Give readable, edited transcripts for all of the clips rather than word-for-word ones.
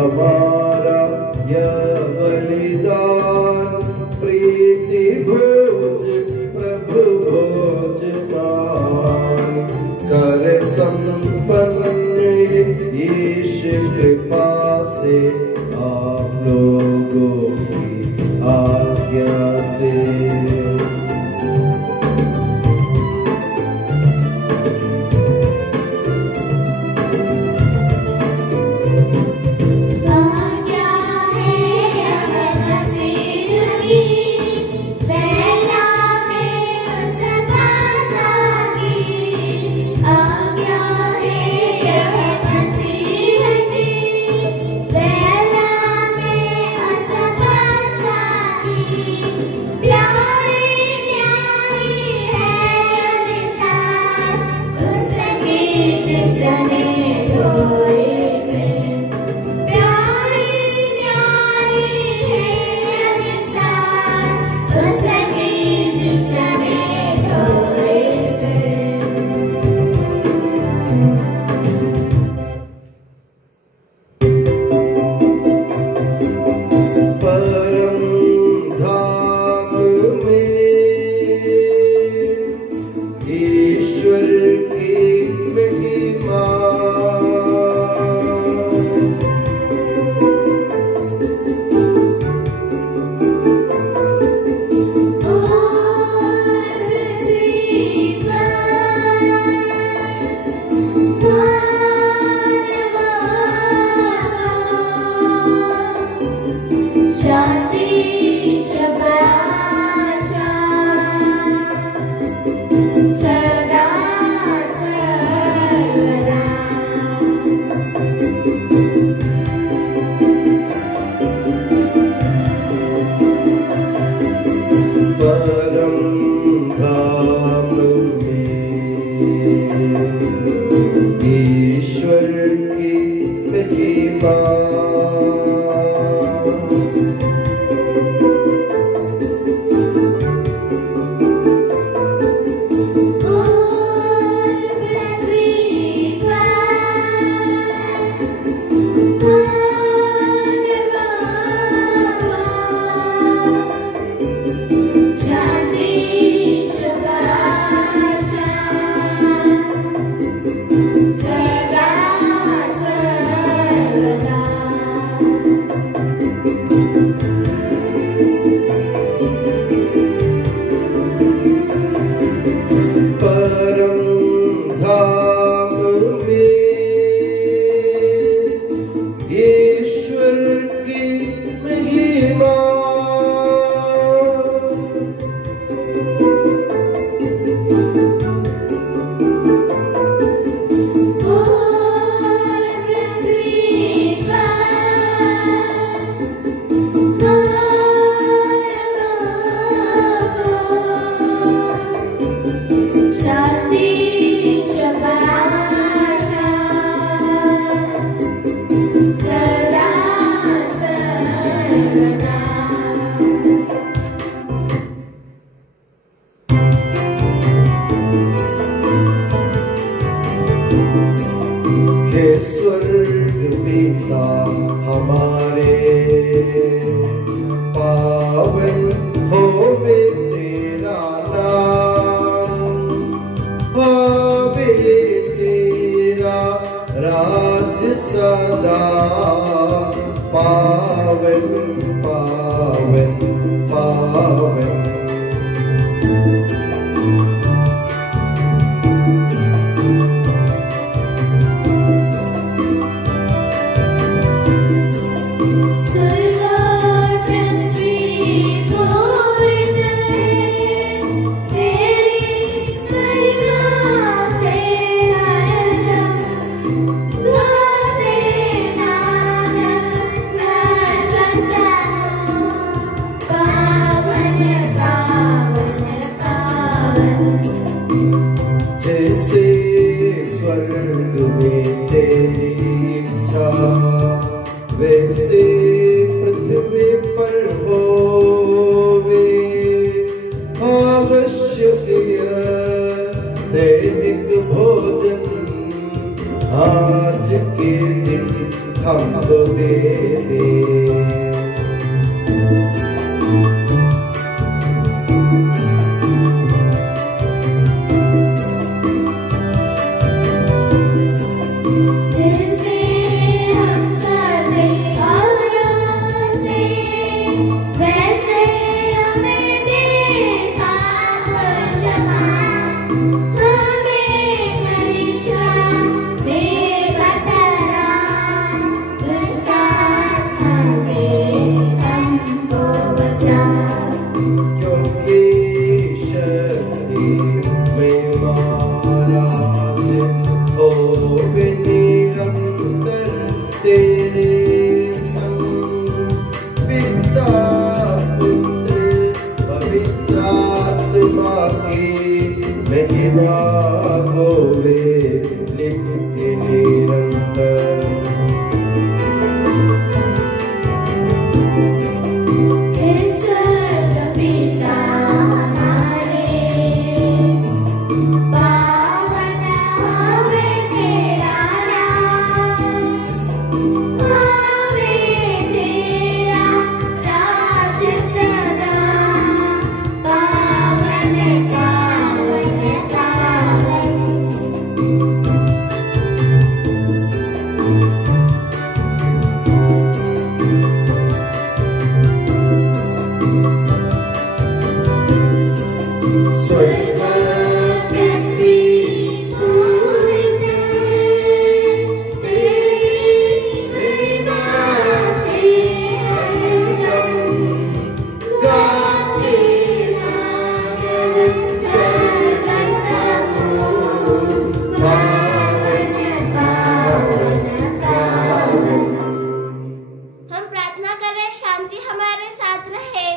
हमारा यह बलिदान। प्रीति भोज प्रभु भोज मान, कर संपन्न ईश कृपा से आप लोगों की आज्ञा से। दैनिक भोजन आज के दिन हमको दे दे।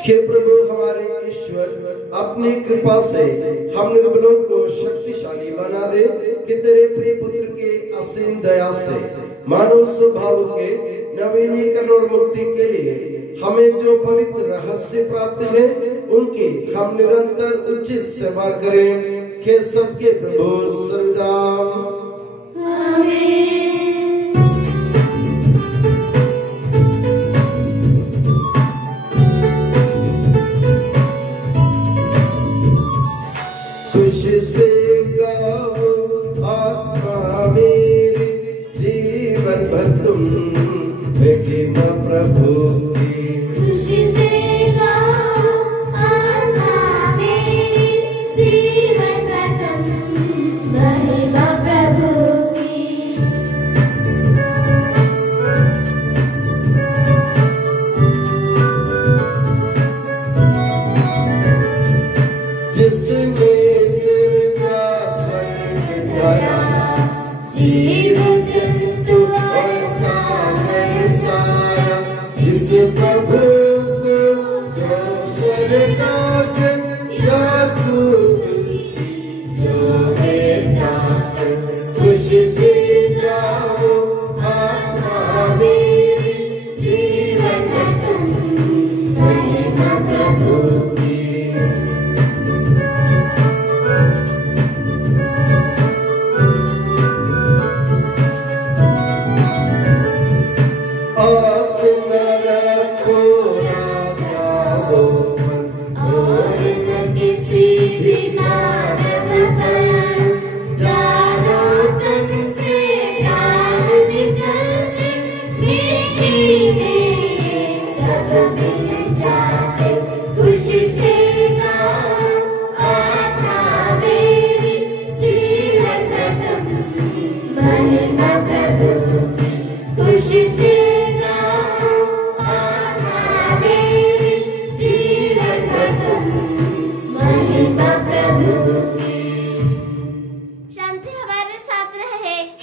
हे प्रभु हमारे ईश्वर, अपनी कृपा से हम निर्बलों को शक्तिशाली बना दे कि तेरे प्रिय पुत्र के असीम दया से मानव स्वभाव के नवीनीकरण और मुक्ति के लिए हमें जो पवित्र रहस्य प्राप्त है उनकी हम निरंतर उचित सेवा करें। के सबके प्रभु सदा आमीन। खुशी से गाओ आत्मा मेरी, जीवन भर तुम महिमा प्रभु की। खुशी से गाओ आत्मा मेरी, जीवन भर तुम महिमा प्रभु की। जिसने जीव जंतु और सागर सारा इस प्रभु को जो शरणा या जो बेटा खुशी से जाओ आत्मा मेरी, जीवन तुम महिमा प्रभु की।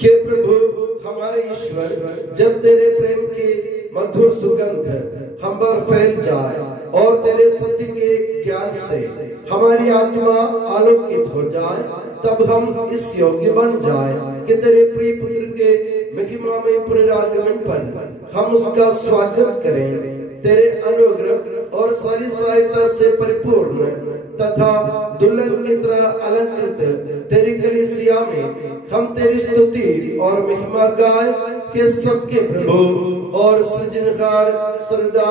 हे प्रभु हमारे ईश्वर, जब तेरे प्रेम की मधुर सुगंध हम पर फैल जाए और तेरे सत्य के ज्ञान से हमारी आत्मा आलोकित हो जाए, तब हम इस योग्य बन जाए कि तेरे प्रिय पुत्र के महिमामय पुनरागमन पर हम उसका स्वागत करें। तेरे अनुग्रह और सारी सहायता से परिपूर्ण तथा दुल्हन की तरह अलंकृत तेरी कलीसिया में हम तेरी स्तुति और महिमा गाए के सबके प्रभु और सृजनहार सर्वदा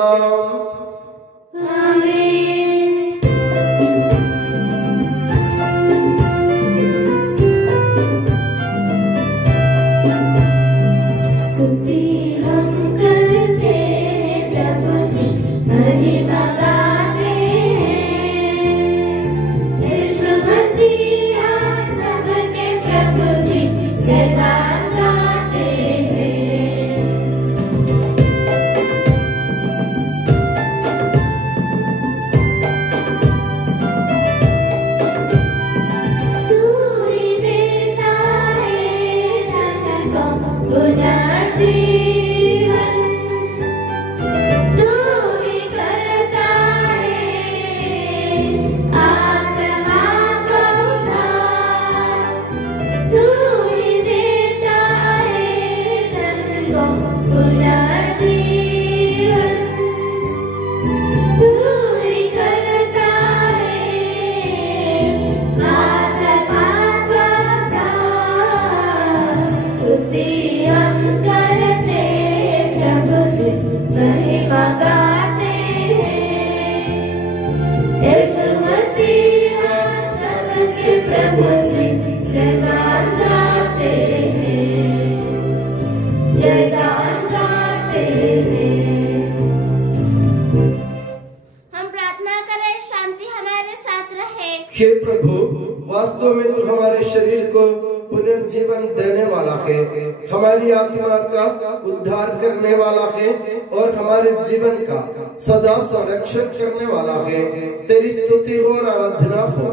हे प्रभु, वास्तव में तू हमारे शरीर को पुनर्जीवन देने वाला है, हमारी आत्मा का उद्धार करने वाला है और हमारे जीवन का सदा संरक्षण करने वाला है। तेरी स्तुति हो और आराधना हो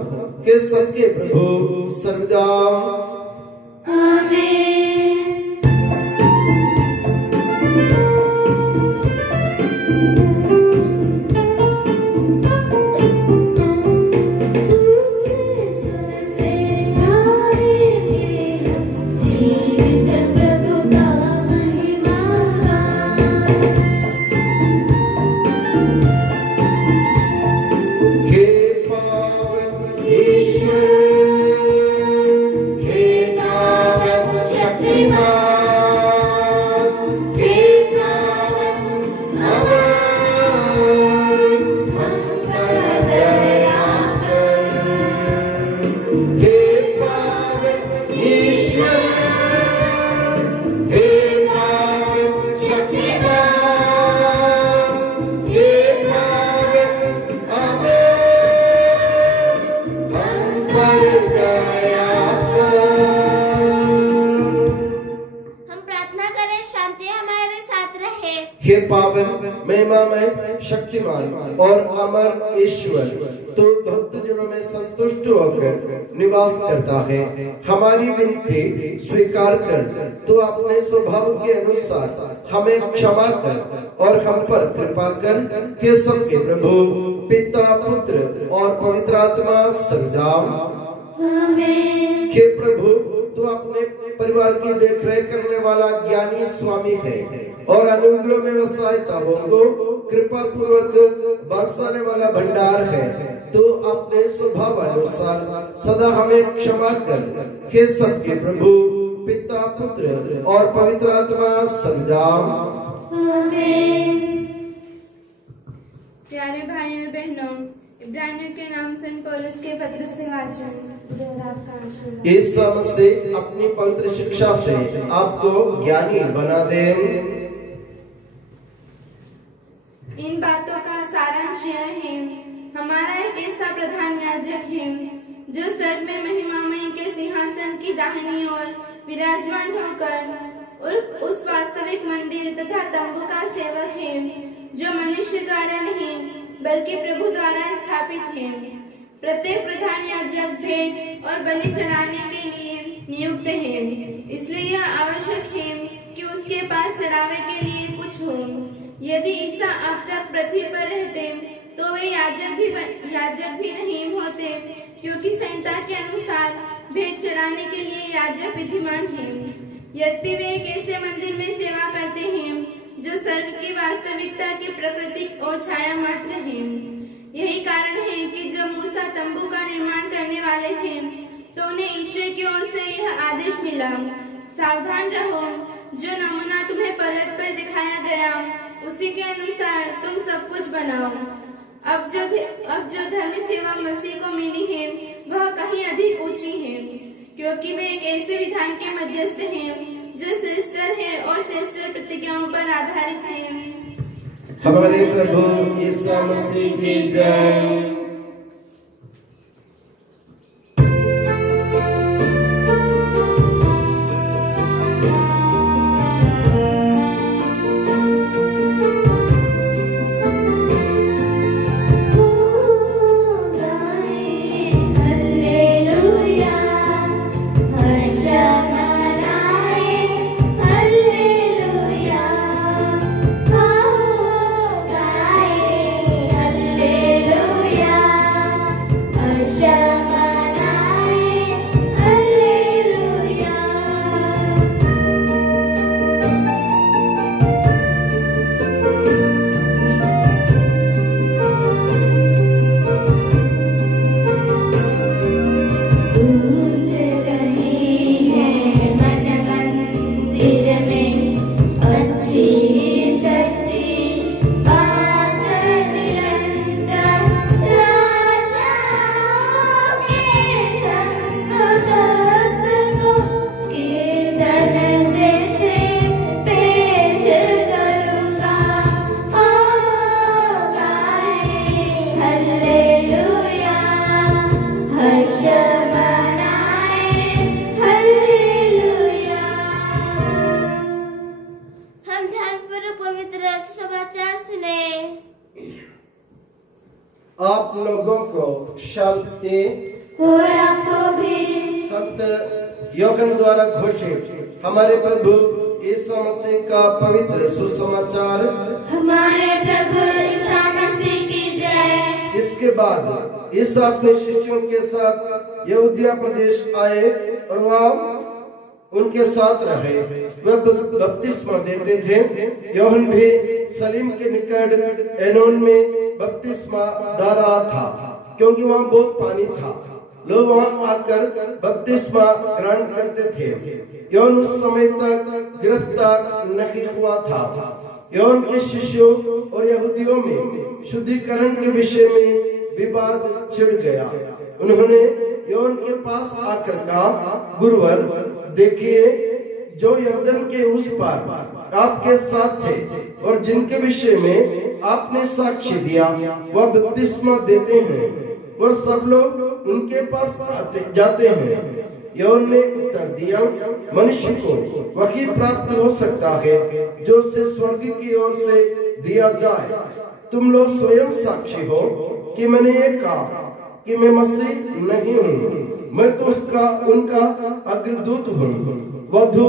हे सबके प्रभु सर्वदा। आमीन। हे पावन महिमामय शक्तिमान और अमर ईश्वर, तो भक्तजनों में संतुष्ट होकर निवास करता है। हमारी विनती स्वीकार कर तो अपने स्वभाव के अनुसार हमें क्षमा कर और हम पर कृपा कर हे सबके प्रभु पिता पुत्र और पवित्र आत्मा सर्वदा। हे प्रभु, तू अपने परिवार की देखरेख करने वाला ज्ञानी स्वामी है और अनुग्रह में सहायता को कृपा पूर्वक बरसाने वाला भंडार है। तो अपने स्वभाव अनुसार सदा हमें क्षमा कर हे सबके प्रभु पिता पुत्र और पवित्र आत्मा सर्वदा। प्यारे भाइयों बहनों, इब्रानियों के नाम से पौलुस के पत्र से वाचन। इस सब से अपनी पवित्र शिक्षा से आपको ज्ञानी बना दे। इन बातों का सारांश यह है, हमारा एक ऐसा प्रधान याजक है जो स्वर्ग में महिमामय के सिंहासन की दाहिनी ओर विराजमान होकर उस वास्तविक मंदिर तथा तंबू का सेवक है जो मनुष्य द्वारा नहीं बल्कि प्रभु द्वारा स्थापित है। प्रत्येक प्रधान याजक भेंट और बलि चढ़ाने के लिए नियुक्त है, इसलिए यह आवश्यक है कि उसके पास चढ़ावे के लिए कुछ हो। यदि ईसा अब तक पृथ्वी पर रहते तो वे याजक भी नहीं होते, क्योंकि संहिता के अनुसार भेंट चढ़ाने के लिए याजक विधिमान है। यद्यपि वे एक ऐसे मंदिर में सेवा करते हैं जो स्वर्ग की वास्तविकता की प्राकृतिक और छाया मात्र है। यही कारण है कि जब मूसा तंबू का निर्माण करने वाले थे तो उन्हें ईश्वर की ओर से यह आदेश मिला, सावधान रहो, जो नमूना तुम्हें पर्वत पर दिखाया गया उसी के अनुसार तुम सब कुछ बनाओ। अब जो धर्म सेवा मसीह को मिली है वह कहीं अधिक ऊंची है, क्योंकि वे एक ऐसे विधान के मध्यस्थ हैं जो श्रेष्ठ है और श्रेष्ठ प्रतिज्ञाओं पर आधारित है। हमारे प्रभु यीशु मसीह की जय। आप लोगों को शांति और आपको भी। संत यूहन्ना द्वारा घोषित हमारे प्रभु यीशु मसीह का पवित्र सुसमाचार। हमारे प्रभु यीशु मसीह की जय। इसके बाद यीशु अपने शिष्यों के साथ यहूदिया प्रदेश आए और वहाँ उनके साथ रहे। वे बपतिस्मा देते थे। यूहन्ना भी सलीम के निकट एनोन में बपतिस्मा दे रहा था, क्योंकि वहाँ बहुत पानी था। लोग वहाँ आकर बपतिस्मा ग्रहण करते थे। यूहन्ना उस समय तक गिरफ्तार नहीं हुआ था। यूहन्ना के शिष्यों और यहूदियों में शुद्धिकरण के विषय में विवाद छिड़ गया। उन्होंने यूहन्ना के पास आकर कहा, गुरुवर, देखिए, जो यरदन के उस पार आपके साथ थे और जिनके विषय में आपने साक्ष्य दिया वह बपतिस्मा देते हैं और सब लोग उनके पास जाते हैं। यूहन्ना ने उत्तर दिया, मनुष्य को वही प्राप्त हो सकता है जो उसे स्वर्ग की ओर से दिया जाए। तुम लोग स्वयं साक्षी हो कि मैंने ये कहा कि मैं मसीह नहीं हूँ, मैं तो उनका अग्रदूत हूँ। वधू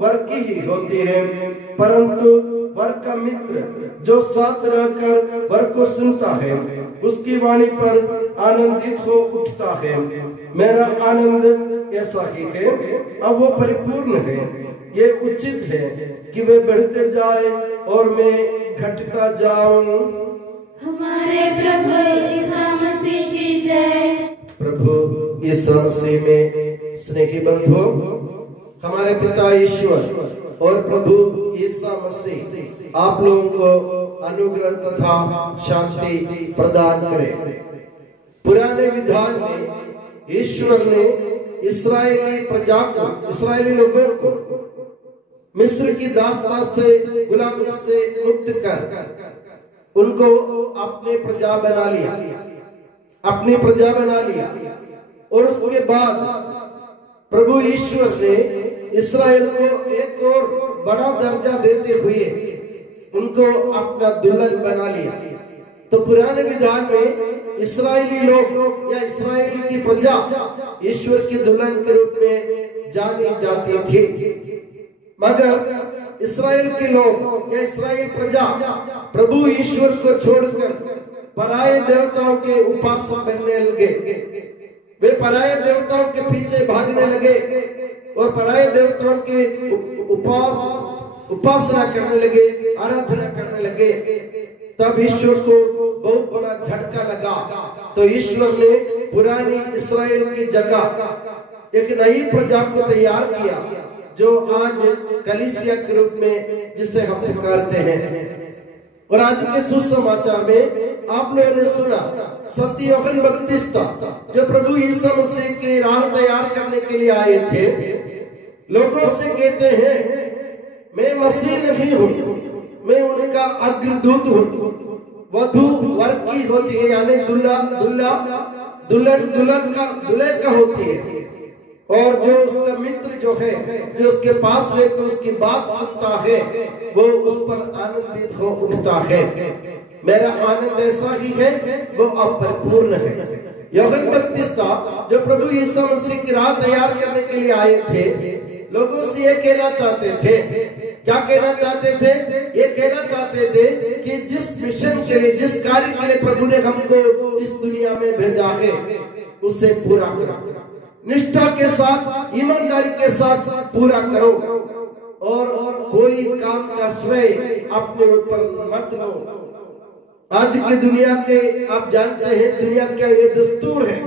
वर की ही होती है, परंतु वर का मित्र जो साथ रहकर वर को सुनता है उसकी वाणी पर आनंदित हो उठता है। मेरा आनंद ऐसा ही है, अब वो परिपूर्ण है। ये उचित है कि वे बढ़ते जाए और मैं घटता जाऊं। हमारे प्रभु यीशु मसीह की जय। प्रभु यीशु मसीह में स्नेही बंधुओं, हमारे पिता ईश्वर और प्रभु यीशु मसीह आप लोगों को अनुग्रह तथा शांति प्रदान करे। पुराने विधान में ईश्वर ने इस्राएली प्रजा को, इस्राएली लोगों को मिस्र की दास्तान से, गुलामी से मुक्त कर उनको अपने प्रजा बना लिया, अपनी प्रजा बना लिया। और उसके बाद प्रभु ईश्वर ने इस्राएल को एक और बड़ा दर्जा देते हुए उनको अपना दुल्हन बना लिया। तो पुराने विधान में इस्राएली लोग या इस्राएल की प्रजा ईश्वर की दुल्हन के रूप में जानी जाती थी, मगर इस्राएल के लोग या इस्राएल प्रजा प्रभु ईश्वर को छोड़कर पराये देवताओं के उपासक बनने लगे। वे पराये देवताओं के पीछे भागने लगे और पराये देवताओं के उपासना करने लगे, आराधना करने लगे। तब ईश्वर को बहुत बड़ा झटका लगा। तो ईश्वर ने पुरानी इस्राएल की जगह एक नई प्रजा को तैयार किया जो आज कलीसिया के रूप में जिसे हम पुकारते हैं। और आज के सुसमाचार में आप लोगों ने सुना संत यूहन्ना बपतिस्ता जो प्रभु यीशु मसीह की राह तैयार करने के लिए आए थे, लोगों से कहते हैं मैं मसीह नहीं हूँ, मैं उनका अग्रदूत हूँ। वधू वर की होती है, यानी दुल्हन का होती है, और जो उसका मित्र जो है, जो उसके पास रहकर उसकी बात सुनता है, वो उस पर आनंदित हो उठता है। मेरा आनंद ऐसा ही है, वो अपूर्ण है। यूहन्ना बपतिस्ता जो प्रभु यीशु मसीह की राह तैयार करने के लिए आए थे, लोगों से ये कहना चाहते थे, क्या कहना चाहते थे? ये कहना चाहते थे कि जिस मिशन के लिए, जिस कार्य के लिए प्रभु ने हमको इस दुनिया में भेजा है, उसे पूरा करो, निष्ठा के साथ, ईमानदारी के साथ पूरा करो, और कोई काम का श्रेय अपने ऊपर मत लो। आज की दुनिया के आप जानते हैं, दुनिया का ये दस्तूर है,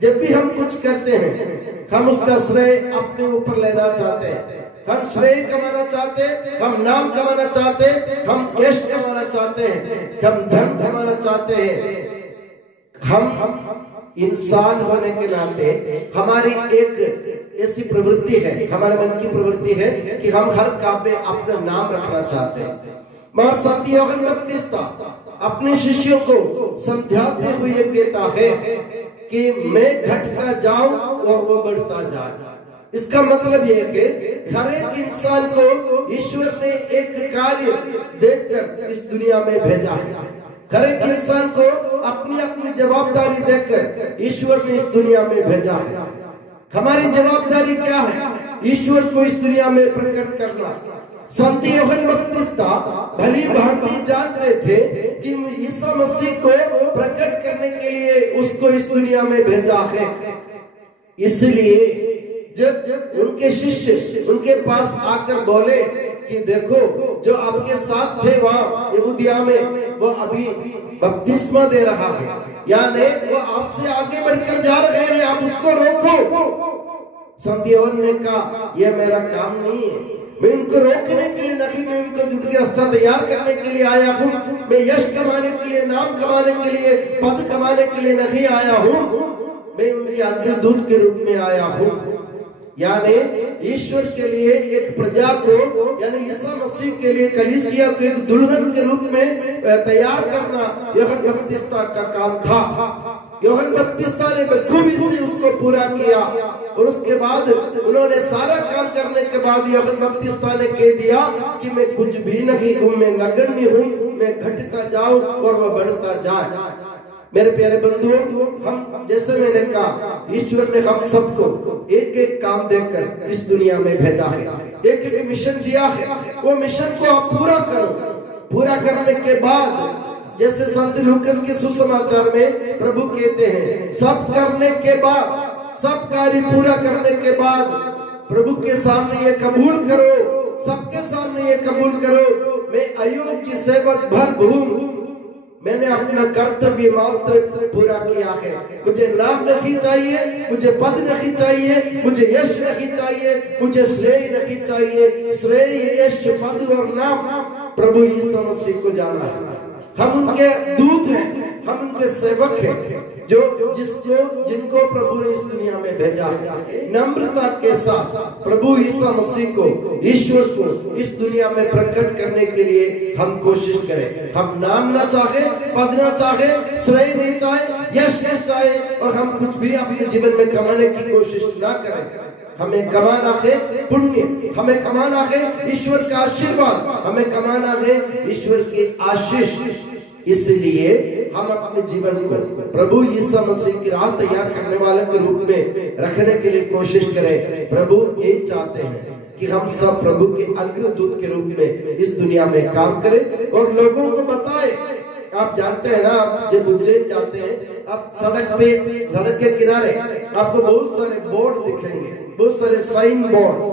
जब भी हम कुछ करते हैं हम उसका श्रेय अपने ऊपर लेना चाहते हैं, हम श्रेय कमाना चाहते हैं, हम नाम कमाना चाहते हैं, हम यश कमाना चाहते हैं, हम धन कमाना चाहते हैं। हम इंसान होने के नाते हमारी एक ऐसी प्रवृत्ति है, हमारे मन की प्रवृत्ति है कि हम हर काम में अपना नाम रखना चाहते हैं। मगर संत यूहन्ना बपतिस्ता अपने शिष्यों को समझाते हुए कहता है कि मैं घटता जाऊं और वो बढ़ता जाए। इसका मतलब यह है कि हर एक इंसान को ईश्वर ने एक कार्य देकर इस दुनिया में भेजा है। हर एक इंसान को अपनी अपनी जवाबदारी देकर ईश्वर ने इस दुनिया में भेजा है। हमारी जवाबदारी क्या है? ईश्वर को इस दुनिया में प्रकट करना। संत यूहन्ना बपतिस्ता भली भांति जानते थे कि यीशु मसीह को प्रकट करने के लिए उसको इस दुनिया में भेजा है। इसलिए जब उनके शिष्य उनके पास आकर बोले कि देखो जो आपके साथ थे वहाँ यहूदिया में, वो अभी बपतिस्मा दे रहा है, यानी वो आपसे आगे बढ़कर जा रहे हैं, आप उसको रोको। संत यूहन्ना ने कहा यह मेरा काम नहीं है, मैं उनको रोकने के लिए नहीं, मैं उनको उनके रास्ता तैयार करने के लिए आया हूँ। मैं यश कमाने के लिए, नाम कमाने के लिए, पद कमाने के लिए नहीं आया हूँ, मैं उनके अग्रदूत के रूप में आया हूँ। यानी ईश्वर के लिए एक प्रजा को, यानी यीशु मसीह के लिए कलीसिया को एक दुल्हन के रूप में तैयार करना यूहन्ना बपतिस्ता का काम था। यूहन्ना बपतिस्ता ने बखूबी से उसको पूरा किया, और उसके बाद उन्होंने सारा काम करने के बाद यूहन्ना बपतिस्ता ने कह दिया कि मैं कुछ भी नहीं हूँ, मैं नगण्य हूँ, मैं घटता जाऊं और वह बढ़ता जाए। मेरे प्यारे बंधुओं, हम जैसे मैंने कहा, ईश्वर ने हम सबको एक एक काम देकर इस दुनिया में भेजा है, एक एक मिशन दिया है। वो मिशन को आप पूरा करो। पूरा करने के बाद, जैसे संत लूकास के सुसमाचार में प्रभु कहते हैं, सब करने के बाद, सब कार्य पूरा करने के बाद प्रभु के सामने ये कबूल करो, सबके सामने ये कबूल करो, मैं अयोग्य सेवक भरभूम, मैंने अपना कर्तव्य मात्र पूरा किया है। मुझे नाम नहीं चाहिए, मुझे पद नहीं चाहिए, मुझे यश नहीं चाहिए, मुझे श्रेय नहीं चाहिए। श्रेय, यश, पद और नाम प्रभु यीशु मसीह को जाना है। हम उनके दूत हैं, हम उनके सेवक हैं, जिनको प्रभु ने इस दुनिया में भेजा है। नम्रता के साथ प्रभु यीशु मसीह को, ईश्वर को इस दुनिया में प्रकट करने के लिए हम कोशिश करें। हम नाम ना चाहे, पद ना चाहे, श्रेय नहीं चाहे, यश नहीं चाहे, और हम कुछ भी अपने जीवन में कमाने की कोशिश ना करें। हमें कमाना है पुण्य, हमें कमाना है ईश्वर का आशीर्वाद, हमें कमाना है ईश्वर की आशीष। इसलिए हम अपने जीवन को प्रभु यीशु मसीह की राह तैयार करने वाले के रूप में रखने के लिए कोशिश करें। प्रभु यही चाहते हैं कि हम सब प्रभु के अग्रदूत के रूप में इस दुनिया में काम करें और लोगों को बताएं। आप जानते हैं ना, जब उज्जैन जाते हैं, आप सड़क के किनारे आपको बहुत सारे बोर्ड दिखेंगे, बहुत सारे साइन बोर्ड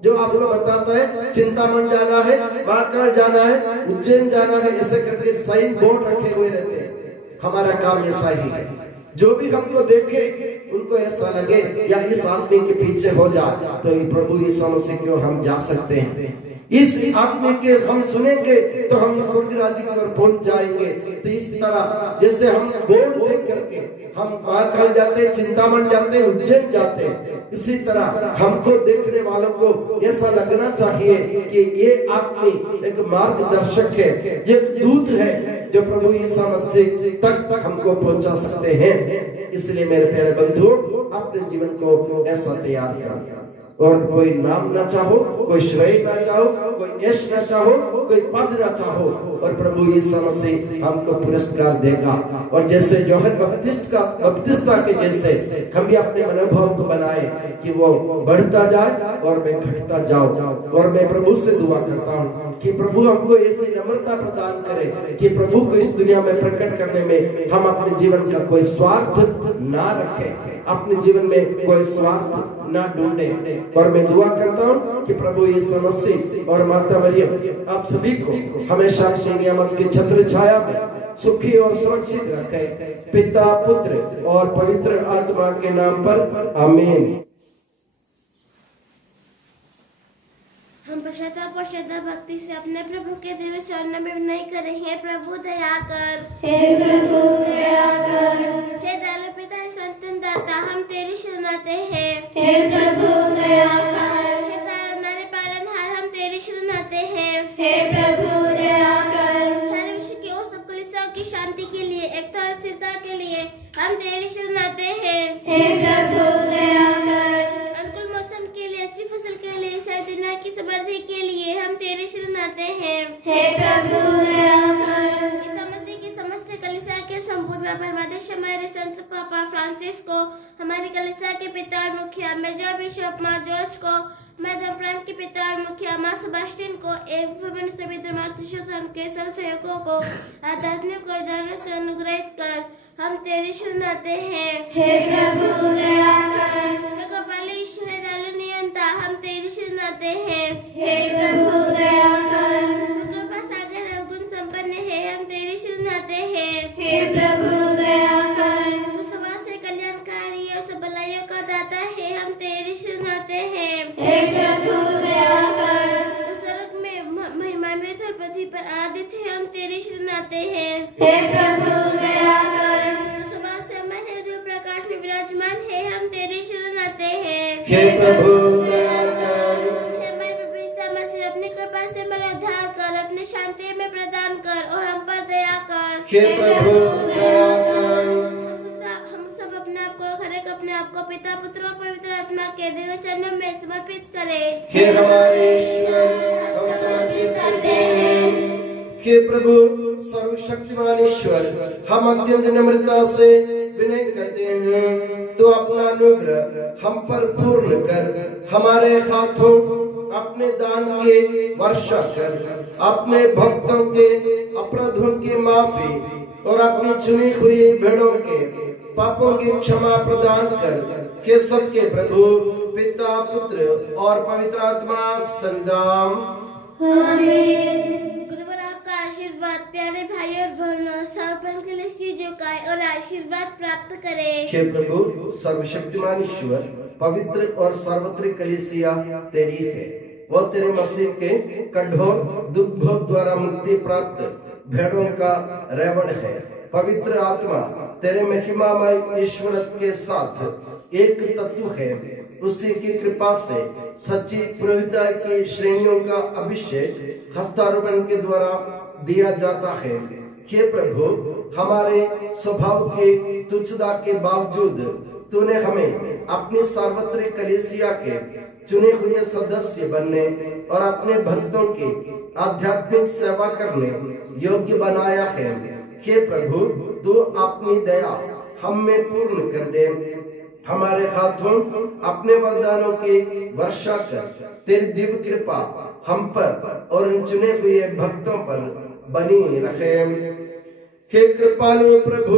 जो आपको बताता है चिंतामण जाना है, महाकाल जाना है, उज्जैन जाना है, ऐसे करके साइन बोर्ड रखे हुए रहते हैं। हमारा काम ऐसा ही है, जो भी हमको देखे उनको ऐसा लगे या इस आदमी के पीछे हो जाए, तो प्रभु यीशु मसीह की ओर हम जा सकते हैं। इस आदमी के हम सुनेंगे तो हम स्वर्ग राज्य की ओर पहुंच जाएंगे। तो इस तरह जैसे हम बोर्ड देख करके हम महाकाल जाते, चिंतामण जाते, उज्जैन जाते, इसी तरह हमको देखने वालों को ऐसा लगना चाहिए कि ये आदमी एक मार्गदर्शक है, एक दूत है जो प्रभु यीशु मसीह तक हमको पहुंचा सकते हैं। इसलिए मेरे प्यारे बंधु, अपने जीवन को ऐसा तैयार करें और कोई नाम ना चाहो, कोई श्रेय ना चाहो, कोई यश ना चाहो, कोई पद ना चाहो, और प्रभु यीशु मसीह हमको पुरस्कार देगा। और जैसे यूहन्ना बपतिस्ता के जैसे हम भी अपने मनोभाव को बनाए कि वो बढ़ता जाए और मैं घटता जाऊं। और मैं प्रभु से दुआ करता हूँ कि प्रभु हमको ऐसी नम्रता प्रदान करे कि प्रभु को इस दुनिया में प्रकट करने में हम अपने जीवन का कोई स्वार्थ ना रखें, अपने जीवन में कोई स्वार्थ ना ढूंढे। और मैं दुआ करता हूँ कि प्रभु यीशु मसीह और माता मरियम आप सभी को हमेशा अपनी नियामत की छत्र छाया में सुखी और सुरक्षित रखे, पिता, पुत्र और पवित्र आत्मा के नाम पर आमीन। हम पश्चाताप और श्रद्धा भक्ति से अपने प्रभु के दिव्य चरणों में विनय करें। हे प्रभु दया कर, हे प्रभु दया कर, हे दयालु पिता, संतन दाता, हम तेरी शरण आते हैं। हे प्रभु दया कर, हे तारनारे पालनहार, हम तेरी शरण आते हैं। हे प्रभु दया कर, सारे विश्व की और सब कलीसियाओं की शांति के लिए, एकता और स्थिरता के लिए हम तेरी शरण आते हैं। हे प्रभु दया कर, अनुकूल मौसम के लिए, अच्छी फसल के लिए, सारी दुनिया की समृद्धि के लिए हम तेरी शरण आते हैं। हे प्रभु दया कर, ईसा मसीह की समस्त कलीसिया के संपूर्ण परमादेश हमारे संत पापा फ्रांसिस को, हमारी कलीसिया के पिता और मुखिया मेजर बिशप माँ जॉर्ज को, मैडम प्रांत के पिता और मुखिया माँ सेबास्टियन को एवं सभी धर्मात्म के सब सहयोगों को आध्यात्मिक दानों से अनुग्रहित कर हम तेरी शरण आते हैं। हे प्रभु दया कर, हे कपाली ईश्वर दयालु नियंता, हम तेरी शरण आते हैं। हे प्रभु दया कर, कृपा सागर अवगुण संपन्न है, हम तेरी शरण आते हैं। हे प्रभु दया कर, तू सभा से कल्याणकारी और सब भलाइयों का दाता है, हम तेरी शरण आते हैं। हे प्रभु दया कर, तू स्वर्ग में महिमान्वित और पृथ्वी पर आराधित है, हम तेरी शरण आते हैं। हे प्रभु दया कर, तू सभा से हमारे हृदय प्रकाश में विराजमान है, हम तेरी शरण आते हैं। हे प्रभु दया कर, हे हमारे प्रभु ईसा मसीह, अपनी कृपा से हमारा उद्धार कर, अपनी शांति में प्रदान कर और हम पर दया कर। हे प्रभु दया कर, हम सब अपने आप को हर एक अपने आप को पिता, पुत्र और पवित्र आत्मा के दिव्य चरणों में समर्पित करें। हे हमारे ईश्वर, हम समर्पित करते हैं। हे प्रभु सर्वशक्तिमान ईश्वर, हम अत्यंत नम्रता से विनय करते हैं, तो अपना अनुग्रह हम पर पूर्ण कर, हमारे हाथों अपने दान के वर्षा कर, अपने भक्तों के अपराधों की माफी और अपनी चुनी हुई भेड़ों के पापों की क्षमा प्रदान कर। के सबके प्रभु पिता, पुत्र और पवित्र आत्मा सदाम गुरुवर आपका आशीर्वाद प्यारे भाई और बहनों सब के लिए झुकाए और आशीर्वाद प्राप्त करे। हे प्रभु सर्वशक्तिमान ईश्वर, पवित्र और सार्वत्रिक कलीसिया तेरी है, वो तेरे मसीह के कठोर दुख भोग द्वारा मुक्ति प्राप्त भेड़ों का रेवड़ है। पवित्र आत्मा तेरे महिमामय ईश्वर के साथ एक तत्व है, उसी की कृपा से सच्ची पुरोहिता की श्रेणियों का अभिषेक हस्तारोपण के द्वारा दिया जाता है। हे प्रभु, हमारे स्वभाव के तुच्छता के बावजूद तूने हमें अपनी सार्वत्रिक कलीसिया के चुने हुए सदस्य बनने और अपने भक्तों की आध्यात्मिक सेवा करने योग्य बनाया है। हे प्रभु, तू अपनी दया हम में पूर्ण कर दे, हमारे हाथों अपने वरदानों की वर्षा कर, तेरी दिव्य कृपा हम पर और उन चुने हुए भक्तों पर बनी रखे। हे कृपालु प्रभु,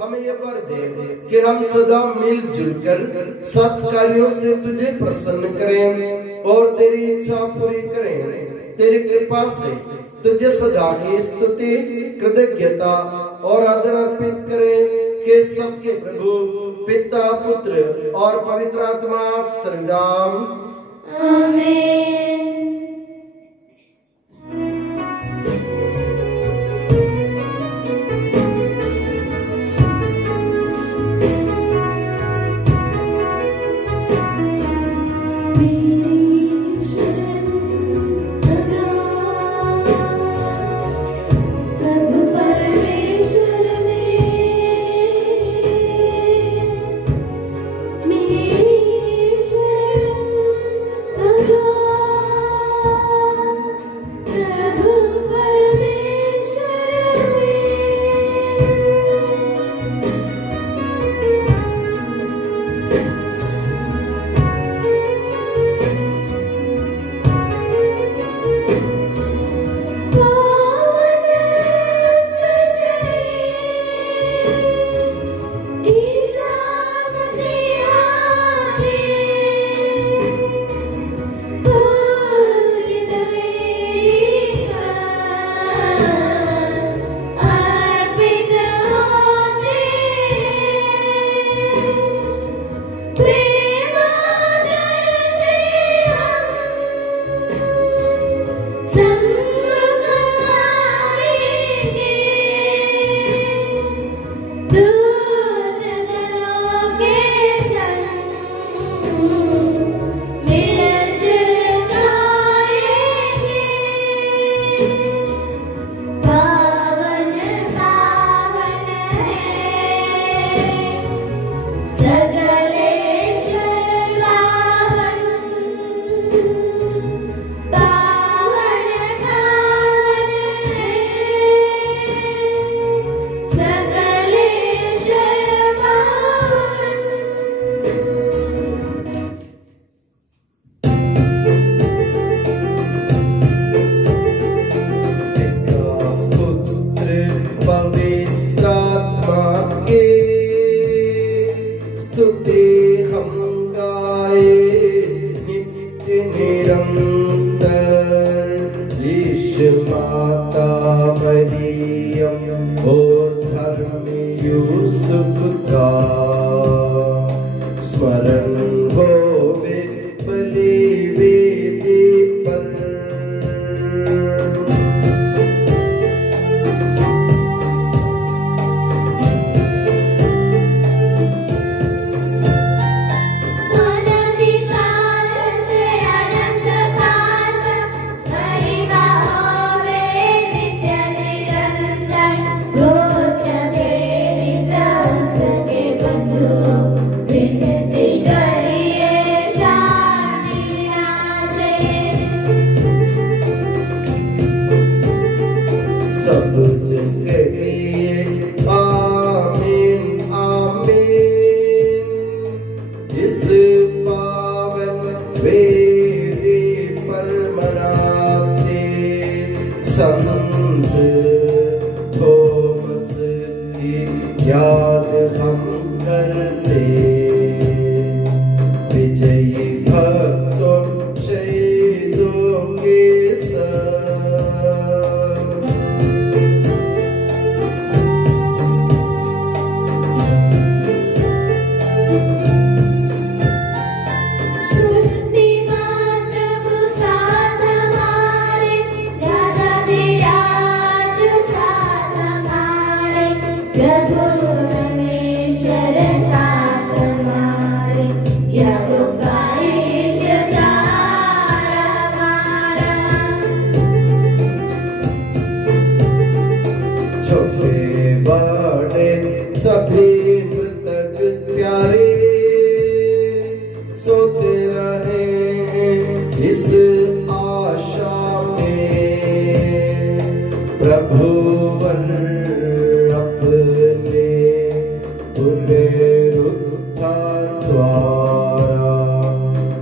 हमें ये वर दे कि हम सदा मिलजुल कर सत्कार्यों से तुझे प्रसन्न करें और तेरी इच्छा पूरी करें। तेरी कृपा से तुझे सदा की स्तुति, कृतज्ञता और आदर अर्पित करें कि सबके प्रभु पिता पुत्र और पवित्र आत्मा सर्वदाम आमीन।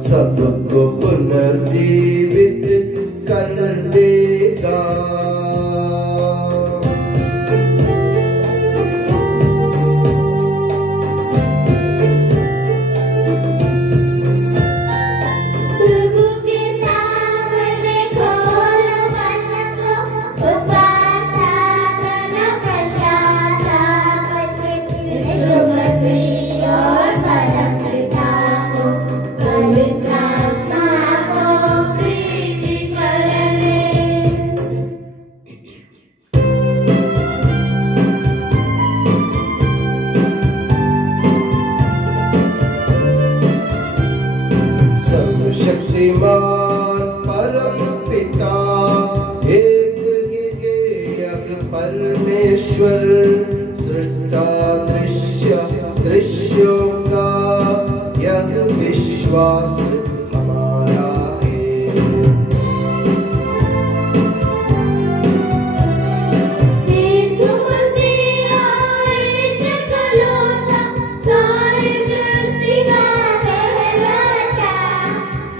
सबको पुनर्जीवित कर देगा। प्रभु के सामने खोल मन को, उपासना प्रसाद सर्वशक्तिमान परम पिता एक परमेश्वर सृष्टा दृश्यों का यह विश्वास हमारा है। यीशु मसीह आए कलोता सारी सृष्टि का पहलौठा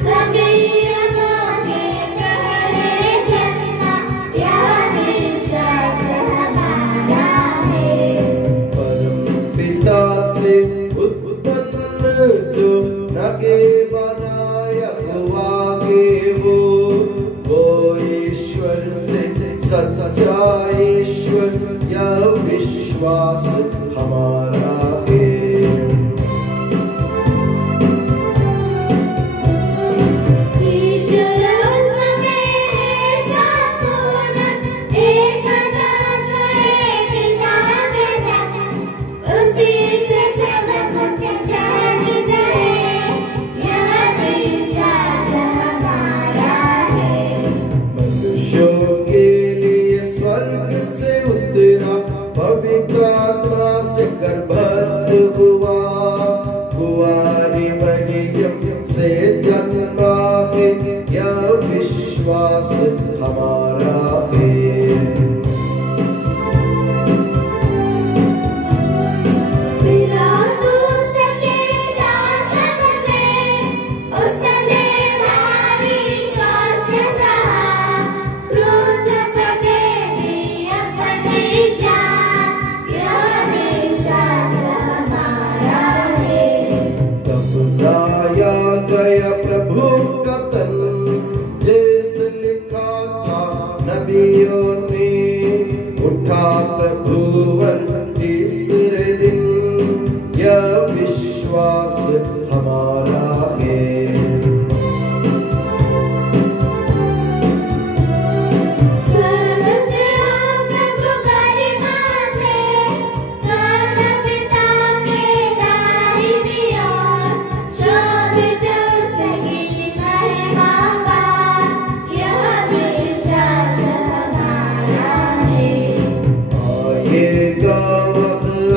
सभी युगों के पहले जन्मा यह विश्वास हमारा है। परम पिता से उत्पन्न जो नगे बनाया हुआ के वो ईश्वर से सच्चा ईश्वर यह विश्वास हमारा है। मनुष्यों के लिए स्वर्ग से उतरा पवित्र आत्मा से गर्भस्थ हुआ कुंवारी मरियम से जन्मा है यह विश्वास हमारा है। लाया गया प्रभु का तन जैसे लिखा था नबियों ने उठा प्रभुवर तीसरे दिन यह विश्वास हमारा है।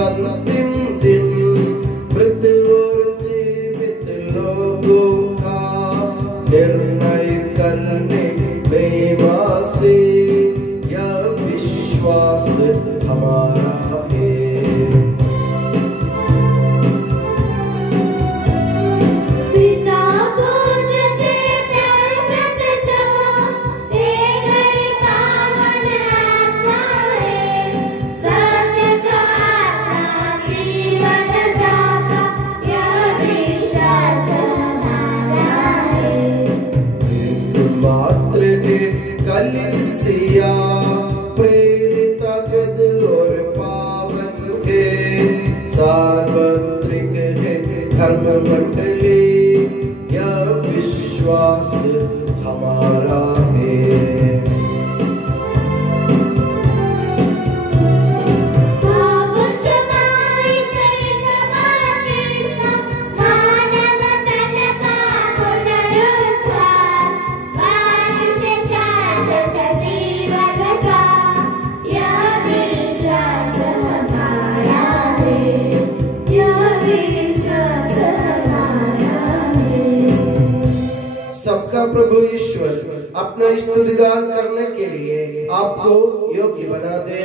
अंतिम दिन मृत और जीवित लोगों का निर्णय करने महिमा से यह विश्वास हमारा है। मात्र है कलीसिया प्रेरित और पावन है सार्वत्रिक है धर्म मंडली यह विश्वास हमारा है। सबका प्रभु ईश्वर अपना स्तुतिगान करने के लिए आपको योग्य बना दे।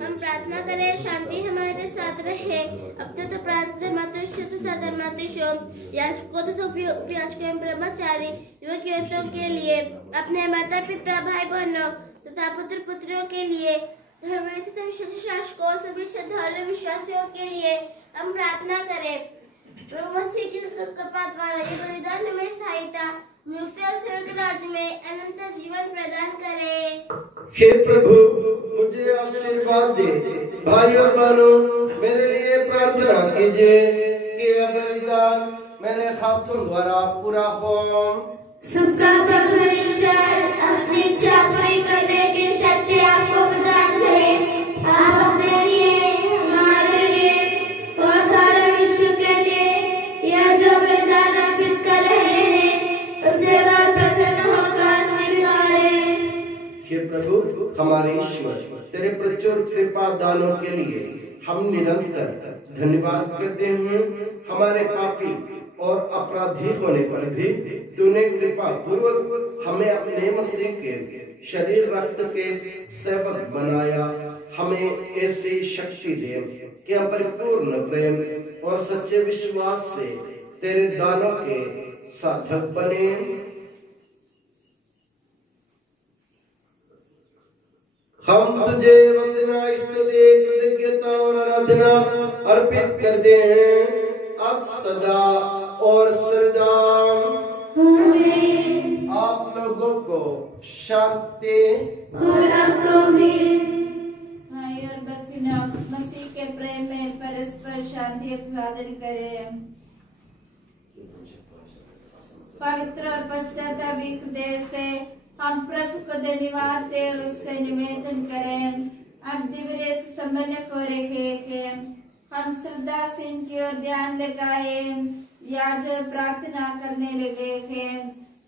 हम प्रार्थना करें शांति हमारे साथ रहे। अपने तो प्रार्थना मनुष्य तथा धर्माधीशों याजकों तथा उपयाजकों ब्रह्मचारी युवक युवतियों के लिए अपने माता पिता भाई बहनों तथा पुत्र पुत्रियों के लिए धर्मवेद तथा विश्वासी शासकों और सभी श्रद्धालु विश्वासियों के लिए हम प्रार्थना करें। प्रभु मसीह की कृपा द्वारा ये बलिदान हमें सहायता मुक्ति और स्वर्ग राज्य में अनंत जीवन प्रदान करे। हे प्रभु मुझे आशीर्वाद दे। भाई और बहनों मेरे लिए प्रार्थना कीजिए कि यह बलिदान मेरे हाथों द्वारा पूरा हो। सबका प्रभु ईश्वर अपनी इच्छा पूरी करने की शक्ति आपको प्रदान करे। आप अपने लिए हमारे लिए और सारे विश्व के लिए यह जो बलिदान अर्पित कर रहे हैं हमारे ईश्वर, तेरे प्रचुर कृपा दानों के लिए हम निरंतर धन्यवाद करते हैं। हमारे पापी और अपराधी होने पर भी तूने कृपा पूर्वक हमें अपने मसीह के शरीर रक्त के सेवक बनाया। हमें ऐसी शक्ति दे कि हम परिपूर्ण प्रेम और सच्चे विश्वास से तेरे दानों के साधक बने। हम तुझे वंदना, स्तुति, कृतज्ञता और आराधना अर्पित करते हैं अब सदा और सदा। आप लोगों को शांति। और आपको भी। भाई और बहनों, मसीह के प्रेम में परस्पर शांति अभिवादन करें। पवित्र और पश्चातापी हृदय से हम प्रभु को धन्यवाद दें और उससे निवेदन करें। अब दिव्य संबंध को रखें। हम श्रद्धा से इनकी ओर ध्यान लगाए या जो प्रार्थना करने लगे हैं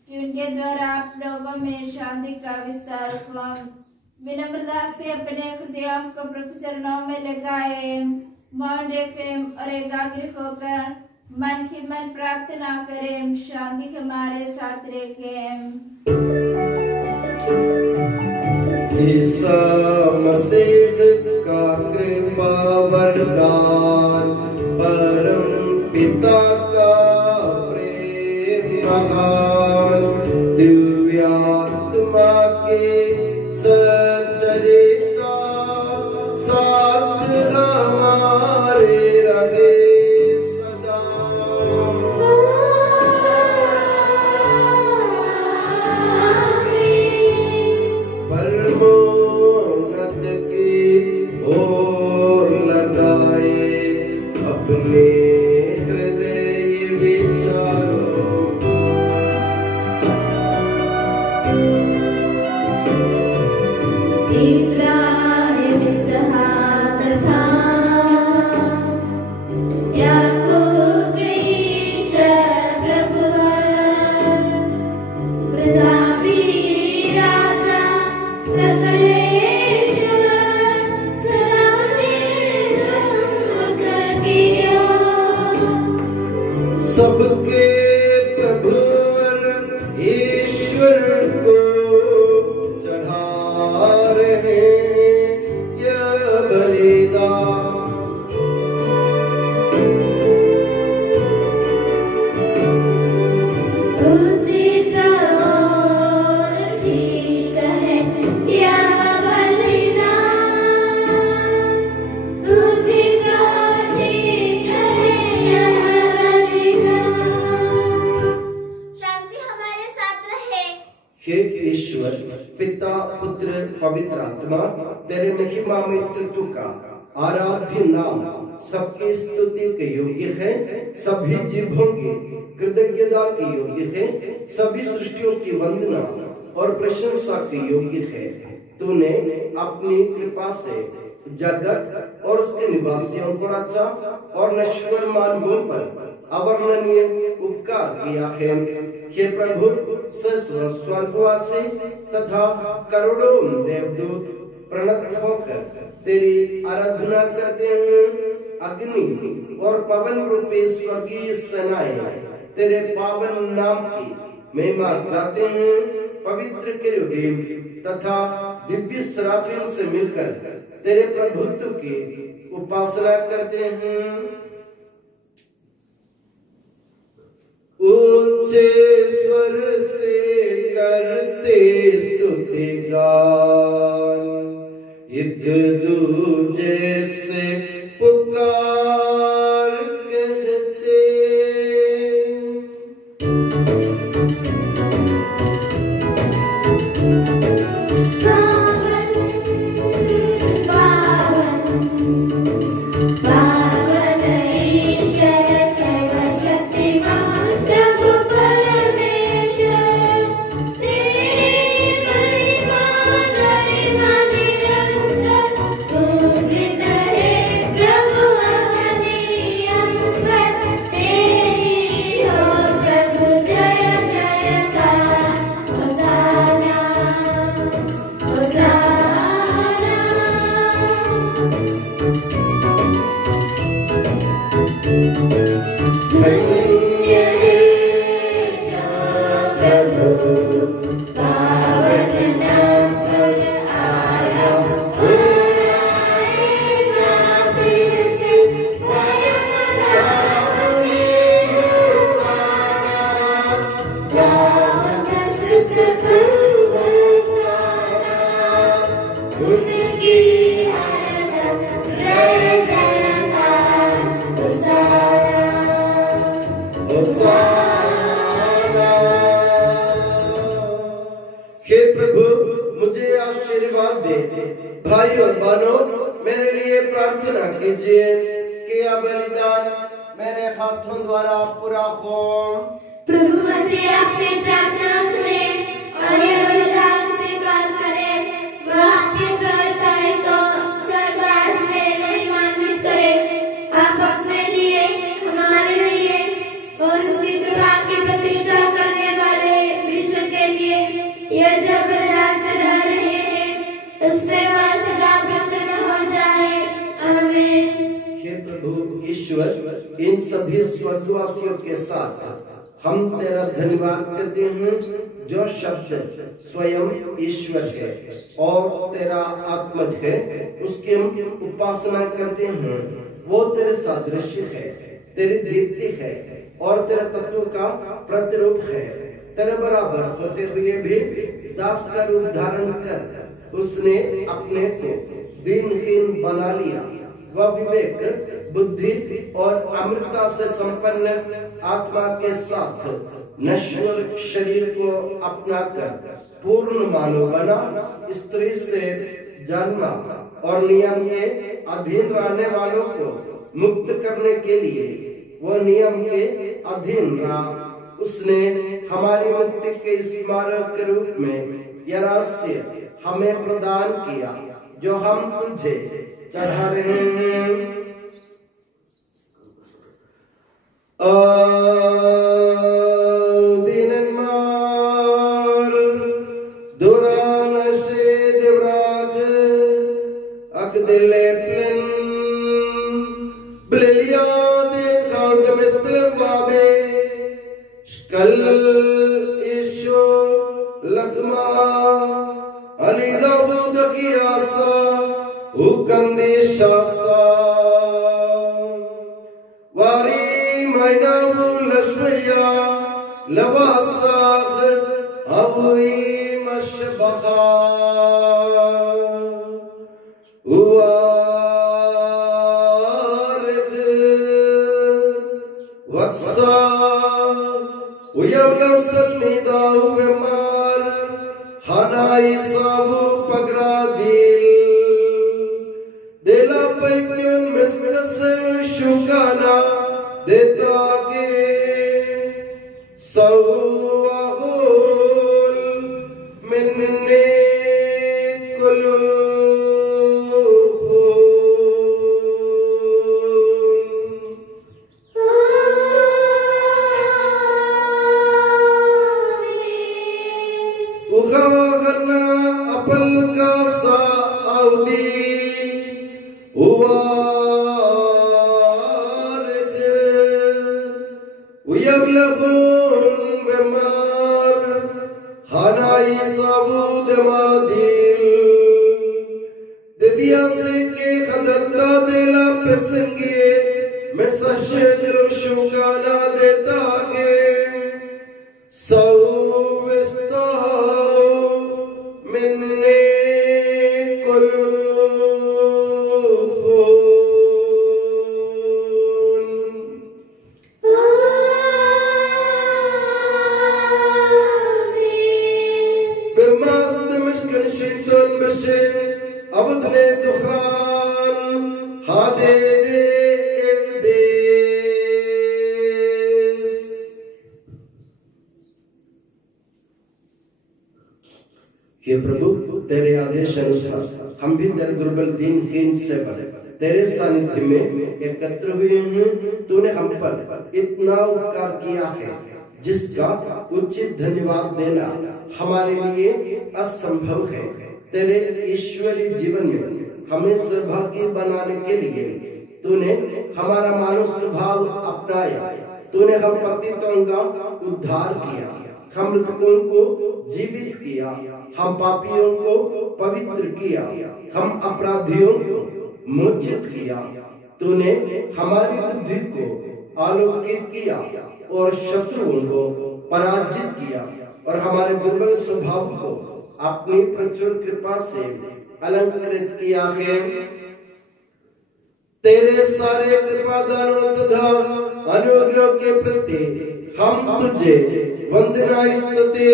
कि उनके द्वारा आप लोगों में शांति का विस्तार हो। विनम्रता से अपने हृदयों को प्रभु चरणों में लगाए, मौन रखें और एकाग्र होकर मन की मन प्रार्थना करें। शांति हमारे साथ रखें। ईसा मसीह का कृपा वरदान, परम पिता का प्रेम महान, दिव्य आत्मा के सच्चरिता साथ हमारे रहे सदा। परमोन्नत की ओर लगाए अपने हृदय विचारों। इब्राहिम, इसहाक तथा याकूब के ईश्वर प्रभु प्रतापी राजा सकल ईश्वर, सदा तेरे सन्मुख कियो। सबके प्रभुवर ईश्वर को चढ़ा रहे यह बलिदान। उचित और ठीक है यह बलिदान, उचित और ठीक है यह बलिदान। शांति हमारे साथ रहे। हे ईश्वर, पिता, पुत्र, पवित्र आत्मा, तेरे महिमामय तत्व का आराध्य नाम सबकी स्तुति के योग्य है। सभी जीवों की कृतज्ञता के योग्य है। सभी सृष्टियों की वंदना और प्रशंसा के योग्य है। तूने अपनी कृपा से जगत और उसके निवासियों को रचा और नश्वर मानवों पर अवर्णनीय उपकार किया है। हे प्रभु, स्वर्गवासी तथा करोड़ों देवदूत प्रणत होकर तेरी आराधना करते हैं। अग्नि और पवन रूपी स्वर्गीय सेनाएं तेरे पावन नाम की महिमा गाते हैं। पवित्र केरूबीम तथा दिव्य सराफीम से मिलकर तेरे प्रभुत्व की उपासना करते हैं। ऊंचे स्वर से करते स्तुति गान, एक दूजे से पुकार कहते। पावन ईश्वर सर्वशक्तिमान प्रभु परमेश्वर, तेरी महिमा गरिमा निरंतर पूजित है प्रभु अवनि अंबर। तेरी हो प्रभु जय जय आशीर्वाद दे। भाई और बहनों, मेरे लिए प्रार्थना कीजिए कि यह बलिदान मेरे हाथों द्वारा पूरा हो। प्रभु मसीह अपनी प्रार्थना सुने और यह बलिदान स्वीकार करे। वह आपकी प्रभुताई को स्वर्गवास में महिमान्वित करे। आप अपने लिए, हमारे लिए और उसकी कृपा की प्रतिष्ठा करने वाले विश्व के लिए यह जो बलिदान चढ़ा रहे हैं, उसमें वह सदा प्रसन्न हो जाए। आमीन। हे प्रभु ईश्वर, इन सभी स्वर्गवासियों के साथ हम तेरा धन्यवाद करते हैं, जो शब्द स्वयं ईश्वर है और तेरा आत्मज है, उसकी हम उपासना करते हैं। वो तेरे सादृश्य है, तेरी दीप्ति है और तेरे तत्व का प्रतिरूप है। तेरे बराबर होते हुए भी दास का रूप धारण कर उसने अपने को दीनहीन बना लिया। वह विवेक, बुद्धि और अमृतता से संपन्न आत्मा के साथ नश्वर शरीर को अपनाकर पूर्ण मानव बना, स्त्री से जन्मा और नियम के अधीन रहने वालों को मुक्त करने के लिए वह नियम के अधीन रहा। उसने हमारी मुक्ति के स्मारक के रूप में यह रहस्य हमें प्रदान किया, जो हम तुझे चढ़ा रहे हैं। हे प्रभु, तेरे आदेश अनुसार हम भी तेरे दुर्बल दीनहीन सेवक तेरे सानिध्य में एकत्र हुए हैं। तूने हम पर इतना उपकार किया है जिसका उचित धन्यवाद देना हमारे लिए असंभव है। तेरे ईश्वरीय जीवन में हमें सहभागी बनाने के लिए तूने हमारा मानव स्वभाव अपनाया। तूने हम पतितों का उद्धार किया, हम मृतकों को जीवित किया, हम पापियों को पवित्र किया, हम अपराधियों को मोचित किया। तूने हमारी बुद्धि को आलोकित किया और शत्रुओं को पराजित किया और हमारे दुर्बल स्वभाव को अपनी प्रचुर कृपा से अलंकृत किया है। तेरे सारे कृपादानों तथा अनुग्रह के प्रति हम तुझे वंदना, स्तुति,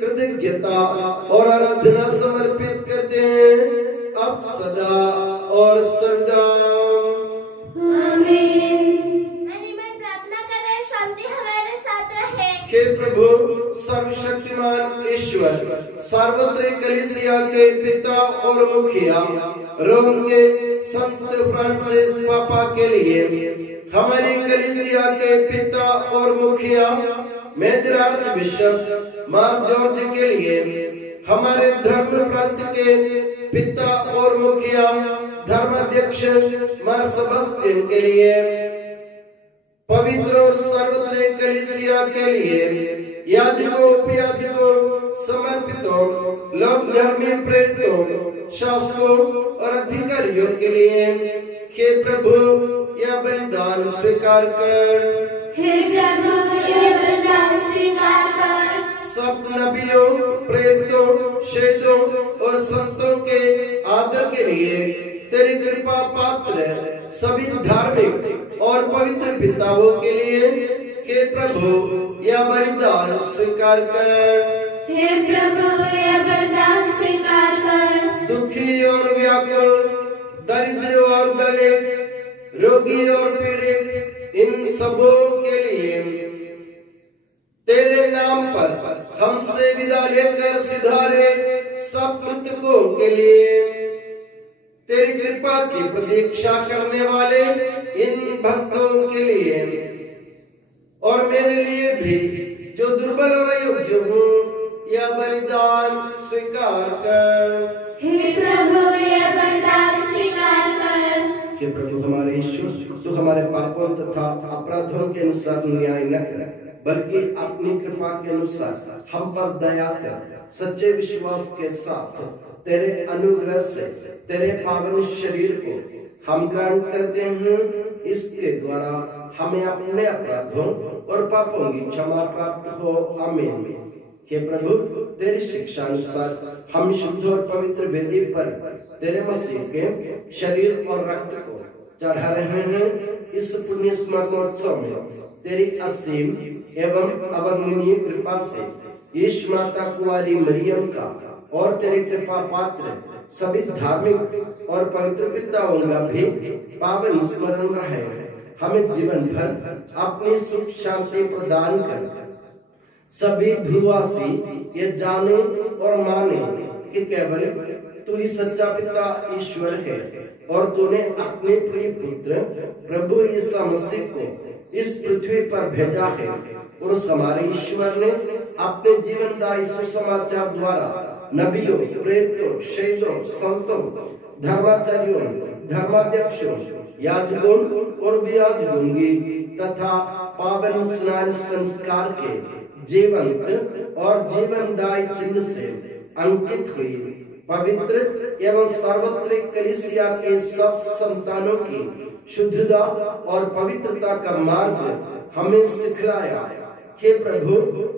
कृतज्ञता और आराधना समर्पित करते हैं। अब सदा और सदा। मेरी मन प्रार्थना करे, शांति हमारे साथ रहे। हे प्रभु सर्वशक्तिमान ईश्वर, सार्वत्रिक कलीसिया के पिता और मुखिया रोम के संत फ्रांसिस पापा के लिए, हमारी कलीसिया के पिता और मुखिया मेजर आर्च बिशप मार जॉर्ज के लिए, हमारे धर्म प्रांत के पिता और मुखिया धर्माध्यक्ष मार सेबेस्टियन के लिए, पवित्र और सर्वत्रिक कलीसिया के लिए, याजकों उपयाजकों समर्पितों लोक धर्मी प्रेरितों शासकों और अधिकारियों के लिए, हे प्रभु यह बलिदान स्वीकार कर। हे प्रभु यह बलिदान स्वीकार कर। सब नबियों प्रेरितों शहीदों और संतों के आदर के लिए तेरी कृपा पात्र सभी धार्मिक और पवित्र पिताओं के लिए, हे प्रभु यह बलिदान स्वीकार कर। हे प्रभु यह बलिदान स्वीकार कर। दुखी और व्याकुल, दरिद्र और दलित, रोगी और पीड़ित, इन सबों के लिए तेरे नाम पर हमसे विदा लेकर सिधारे सब मृतकों के लिए, तेरी कृपा की प्रतीक्षा करने वाले इन भक्तों के लिए और मेरे लिए भी जो दुर्बल और अयोग्य हूँ, यह बलिदान स्वीकार कर। हे प्रभु यह बलिदान स्वीकार कर। हे प्रभु हमारे ईश्वर, तू हमारे पापों तथा अपराधों के अनुसार न्याय न कर, बल्कि अपनी कृपा के अनुसार हम पर दया कर। सच्चे विश्वास के साथ तेरे अनुग्रह से तेरे पावन शरीर को हम ग्रहण करते हैं, इसके द्वारा हमें अपने अपराधों और पापों की क्षमा प्राप्त हो। आमीन। हे प्रभु तेरी शिक्षा अनुसार हम शुद्ध और पवित्र वेदी पर तेरे मसीह के शरीर और रक्त को चढ़ा रहे हैं। इस पुण्य स्मरणोत्सव में तेरी असीम एवं अवर्णनीय कृपा से यीशु माता कुंवारी मरियम का और तेरे कृपा पात्र सभी धार्मिक और पवित्र पिताओं का भी पावन स्मरण रहे। हमें जीवन भर अपनी सुख शांति प्रदान कर सभी भूवासी ये जाने और माने कि केवल तू ही सच्चा पिता ईश्वर है और तूने अपने प्रिय पुत्र प्रभु यीशु मसीह को इस पृथ्वी पर भेजा है और उस हमारे ईश्वर ने अपने जीवनदायी सुसमाचार द्वारा नबियों प्रेरितों शहीदों संतों धर्माचार्यों धर्माध्यक्षों याजकों और व्याजकों तथा पावन स्नान संस्कार के जीवंत और जीवनदायी चिन्ह से अंकित हुई पवित्र एवं सार्वत्रिक कलीसिया के सब संतानों की शुद्धता और पवित्रता का मार्ग हमें सिखलाया। हे प्रभु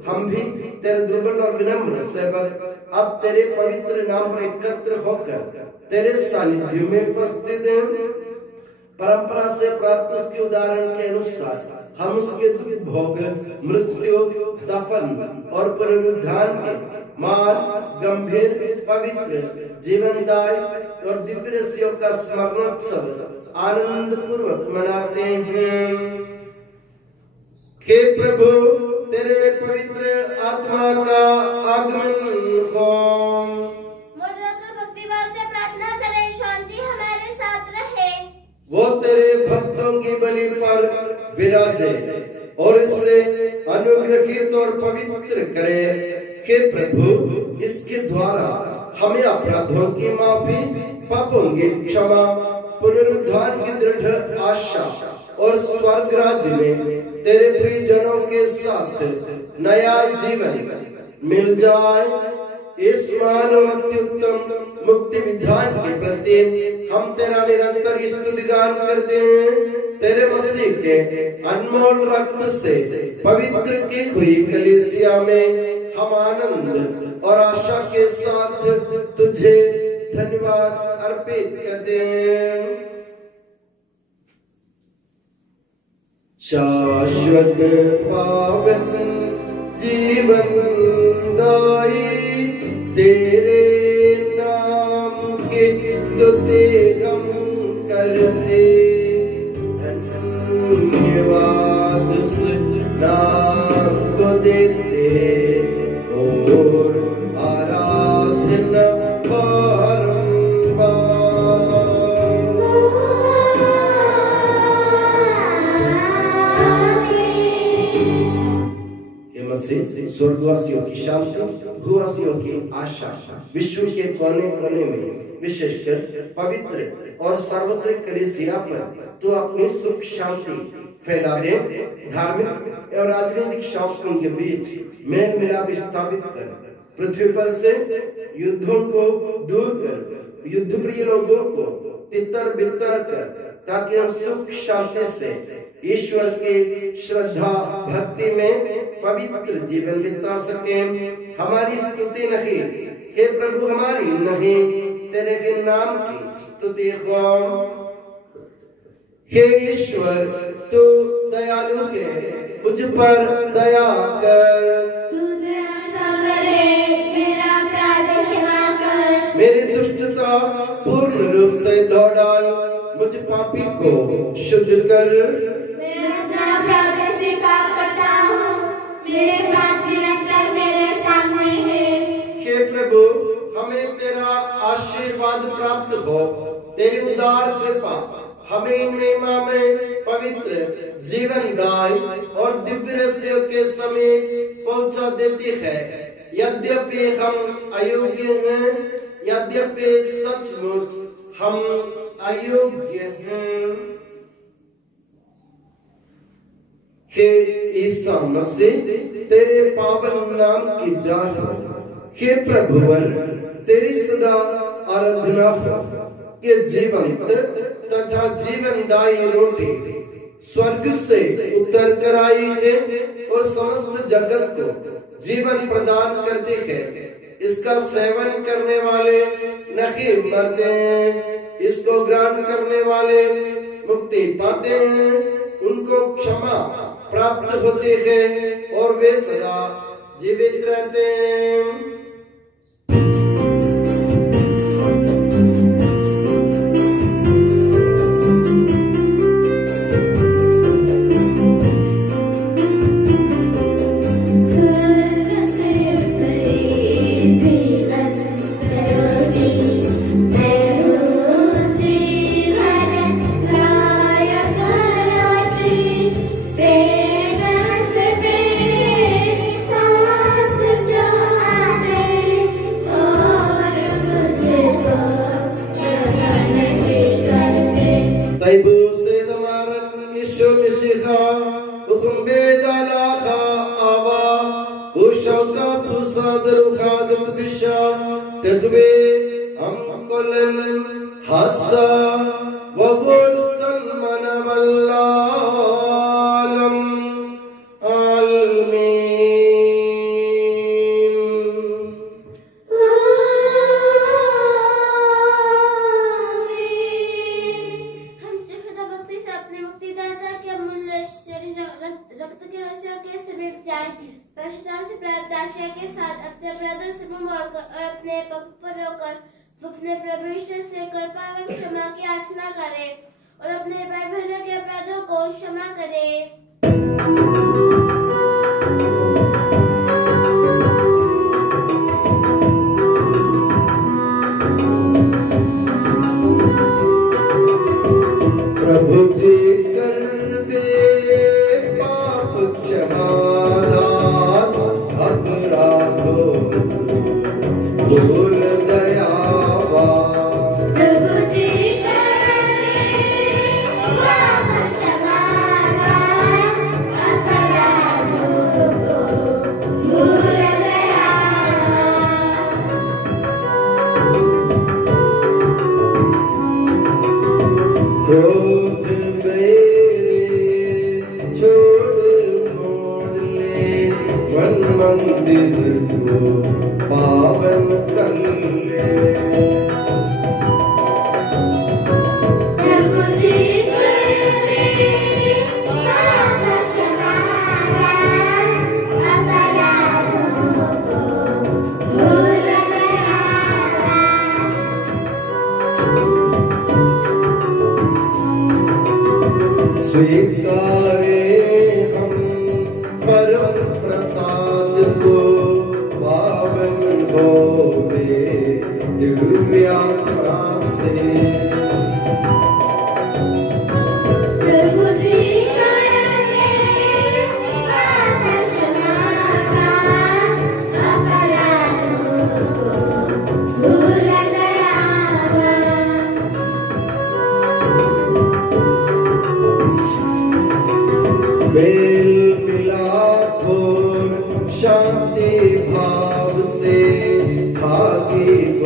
हम भी तेरे दुर्बल और विनम्र सेवक अब तेरे पवित्र नाम पर एकत्र होकर तेरे सानिध्य में उपस्थित हैं। परंपरा से प्राप्त उसके उदाहरण के अनुसार हम उसके दुख भोग मृत्यु दफन और पुनरुत्थान के मान गंभीर पवित्र जीवनदायी और दिव्य रहस्यों का स्मरणोत्सव आनंद पूर्वक मनाते हैं। हे प्रभु तेरे पवित्र आत्मा का आगमन हो। भक्तिभाव से प्रार्थना करें, शांति हमारे साथ रहे। वो तेरे भक्तों की बलि पर विराजे और इससे अनुग्रहित और पवित्र करे। हे प्रभु इसके द्वारा हमें अपराधों की माफी पापों की क्षमा पुनरुद्धार की दृढ़ आशा और स्वर्ग राज्य में तेरे प्रियजनों के साथ नया जीवन मिल जाए। इस महान और अत्युत्तम मुक्ति विधान के प्रति हम तेरा निरंतर स्तुतिगान करते हैं। तेरे मसीह के अनमोल रक्त से पवित्र की हुई कलीसिया में हम आनंद और आशा के साथ तुझे धन्यवाद अर्पित करते हैं। शाश्वत पावन जीवन दाई तेरे नाम की स्वर्गवासियों की शांति, भूवासियों की आशा, विश्व के कोने कोने में विशेषकर पवित्र और सार्वत्रिक कलीसिया पर तू अपनी सुख शांति फैला दे। धार्मिक और राजनीतिक शासकों के बीच मेल मिलाप स्थापित कर, पृथ्वी पर से युद्धों को दूर कर, युद्ध प्रिय लोगों को तितर बितर कर, ताकि हम सुख शांति से ईश्वर के श्रद्धा भक्ति में पवित्र जीवन बिता सके। हमारी स्तुति नहीं हे प्रभु, हमारी नहीं, तेरे के नाम की स्तुति हो। हे ईश्वर, तू दयालु है, मुझ पर दया कर, तू दया करे, मेरा अपराध क्षमा कर, मेरी दुष्टता पूर्ण रूप से धो डाल, मुझ पापी को शुद्ध कर। मैं अपना अपराध स्वीकार करता हूँ, मेरे पाप निरंतर मेरे सामने है। हे प्रभु, हमें तेरा आशीर्वाद प्राप्त हो, तेरी उदार कृपा हमें इन महिमा में पवित्र जीवन दाय और दिव्य रहस्यों के समय पहुंचा देती है। यद्यपि हम अयोग्य हैं, यद्यपि सचमुच हम अयोग्य हैं, हे ईसा मसीह, तेरे पावन नाम की जान, हे प्रभुवर, तेरी सदा आराधना हो कि जीवंत तथा जीवनदायी रोटी स्वर्ग से उतर कर आई है और समस्त जगत को जीवन प्रदान करती है। इसका सेवन करने वाले नहीं मरते हैं, इसको ग्रहण करने वाले मुक्ति पाते हैं, उनको क्षमा प्राप्त होती है और वे सदा जीवित रहते हैं। अपने परमेश्वर से कृपा व क्षमा की याचना करे और अपने भाई बहनों के अपराधों को क्षमा करे। प्रभु जी कर दे पाप क्षमा दान, अपराधों भूल दयावा। प्रभु जी कर दे पाप क्षमा दान, अपराधों भूल दयावा। क्रोध मेरे छोड़ मोड़ ले, मन मंदिर को पावन कर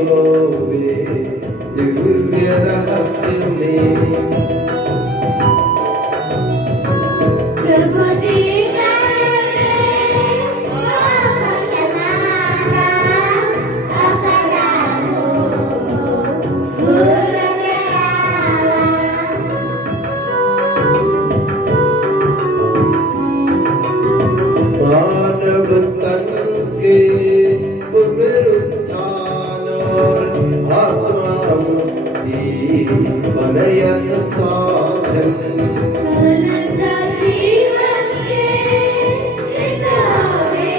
होवे दिव्य रहस्य में। प्रभु जी करते क्षमाना अपराधों भूल गया। मानव तन के पुनरुत्थान और आत्मा मुक्ति बनय साधन। अनंत जीवन के हितवे,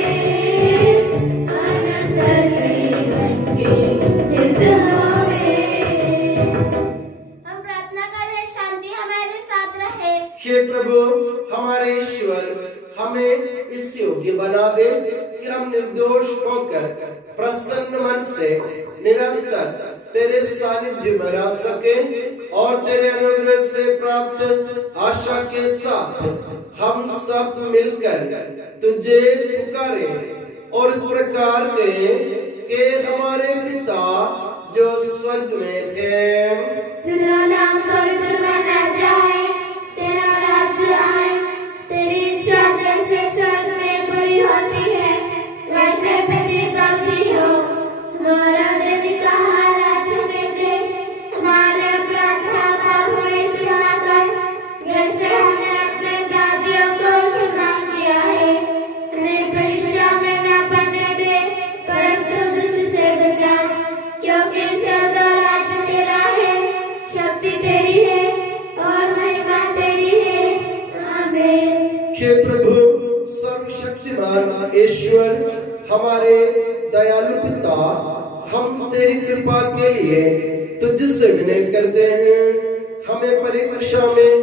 अनंत जीवन के हितवे। हम प्रार्थना करें, शांति हमारे साथ रहे। हे प्रभु हमारे ईश्वर, हमें इस योग्य बना दे कि हम निर्दोष होकर प्रसन्न मन से निरंतर तेरे सानिध्य में रह सके और तेरे अनुग्रह से प्राप्त आशा के साथ हम सब मिलकर तुझे पुकारे और इस प्रकार कहें कि हमारे पिता जो स्वर्ग में है, तेरा नाम पवित्र माना जाए, तेरा राज्य आए, तेरी इच्छा जैसे स्वर्ग में पूरी होती है वैसे पृथ्वी पर भी हो। हमारा दैनिक आहार आज हमें दे, हमारे अपराध पाप हमें क्षमा कर जैसे हमने अपने अपराधियों को क्षमा किया है। हमें परीक्षा में न पड़ने दे परंतु दुष्ट से बचा, क्योंकि स्वर्ग और राज्य तेरा है, शक्ति तेरी है और महिमा तेरी है। आमीन। हे प्रभु सर्वशक्तिमान ईश्वर, हमारे दयालु पिता, हम तेरी कृपा के लिए तुझसे विनय करते हैं। हमें परीक्षा में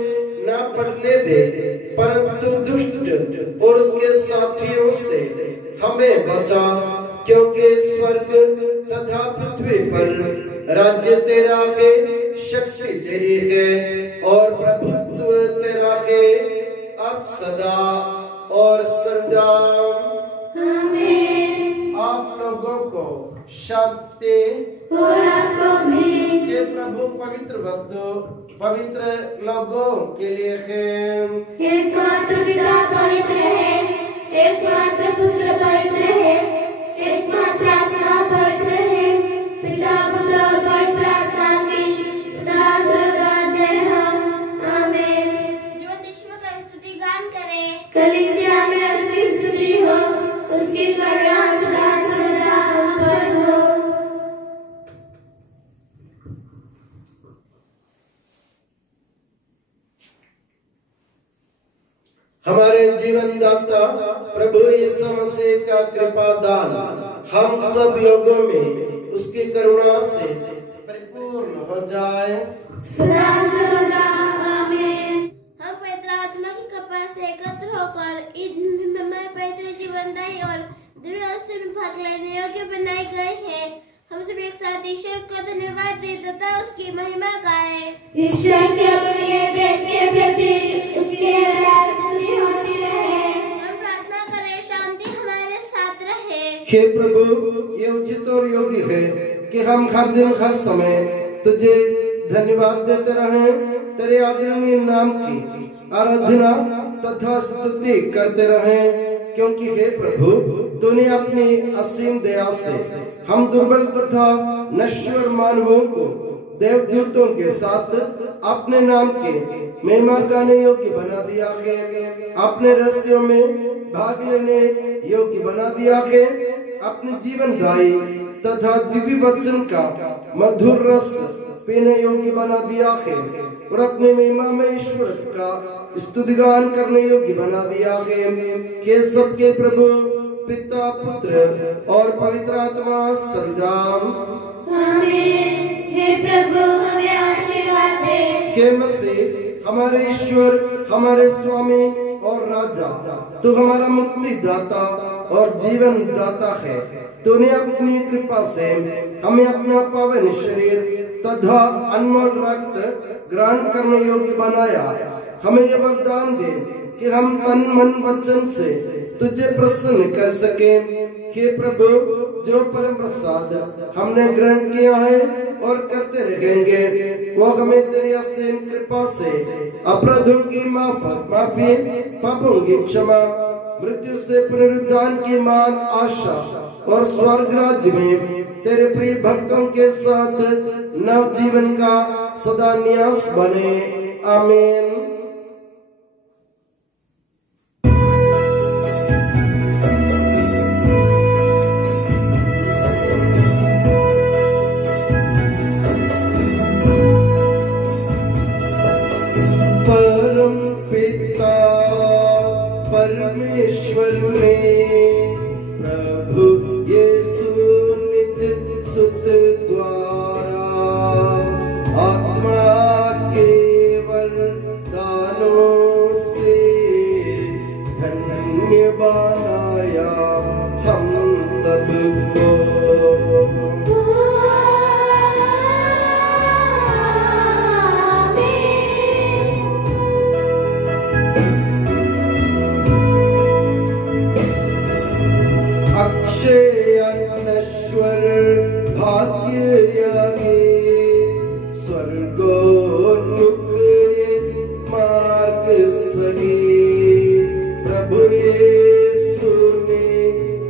न पड़ने दे परंतु दुष्ट और उसके साथियों से हमें बचा, क्योंकि स्वर्ग तथा पृथ्वी पर राज्य तेरा है, शक्ति तेरी है और प्रभुत्व तेरा है अब सदा और सदा। आमीन। आप लोगों को शांति और आपको भी। के प्रभु पवित्र वस्तु पवित्र लोगों के लिए है। एकमात्र पिता पवित्र है, एकमात्र पुत्र पवित्र है, एकमात्र आत्मा पवित्र है। पिता पुत्र और पवित्र आत्मा की सदा सर्वदा जय हो। आमीन। जीवन ईश्वर का स्तुति गान करें। कलीसिया में उसकी स्तुति हो, उसकी करुणा सदा सर्वदा हम पर हो। हमारे जीवन दाता प्रभु यीशु मसीह का कृपा दान हम सब लोगों में उसकी करुणा से परिपूर्ण हो जाए सदा सर्वदा। आमीन। हम पवित्र आत्मा की कृपा से एकत्र होकर में पवित्र जीवनदायी और दिव्य अवसर में भाग लेने योग्य बनाए गए हैं। हम सब एक साथ ईश्वर को धन्यवाद दे तथा उसकी महिमा गाए। ईश्वर के अपने देव के प्रति उसकी स्तुति होती रहे। हम प्रार्थना करें, शांति हमारे साथ रहे। हे प्रभु ये उचित और योग्य है कि हम हर दिन हर समय तुझे धन्यवाद देते रहें, तेरे आदरणीय नाम की आराधना तथा स्तुति करते रहें, क्योंकि हे प्रभु तूने अपनी असीम दया से हम दुर्बल तथा नश्वर मानवों को देवदूतों के साथ अपने नाम के महिमा गाने योग्य बना दिया है, अपने रहस्यों में भाग लेने योग्य बना दिया है, अपने जीवनदायी तथा दिव्य वचन का मधुर रस पीने योग्य बना दिया है और अपने महिमा में ईश्वर का स्तुतिगान करने योग्य बना दिया है। के सबके प्रभु पिता पुत्र और पवित्र आत्मा सर्वदा। आमीन। हे प्रभु हमें आशीर्वाद दे। हे मसीह हमारे ईश्वर, हमारे स्वामी और राजा, तू हमारा मुक्ति दाता और जीवन दाता है। तूने अपनी कृपा से हमें अपना पावन शरीर तथा अनमोल रक्त ग्रहण करने योग्य बनाया। हमें यह वरदान दे कि हम तन मन वचन से तुझे प्रसन्न कर सके। हे प्रभु, जो परम प्रसाद हमने ग्रहण किया है और करते रहेंगे, वो हमें तेरी असीम कृपा से अपराधों की माफी, पापों की क्षमा, मृत्यु से पुनरुत्थान की मान आशा और स्वर्ग राज्य में तेरे प्रिय भक्तों के साथ नव जीवन का सदा न्यास बने। आमीन। परम पिता परमेश्वर ने प्रभु यीशु निज सुत द्वारा आत्मा के वरदानों से धन्य बनाया हम सबको। अक्षय अनश्वर भाग्य यागे स्वर्गोन्मुख मार्ग सगे, प्रभु यीशु ने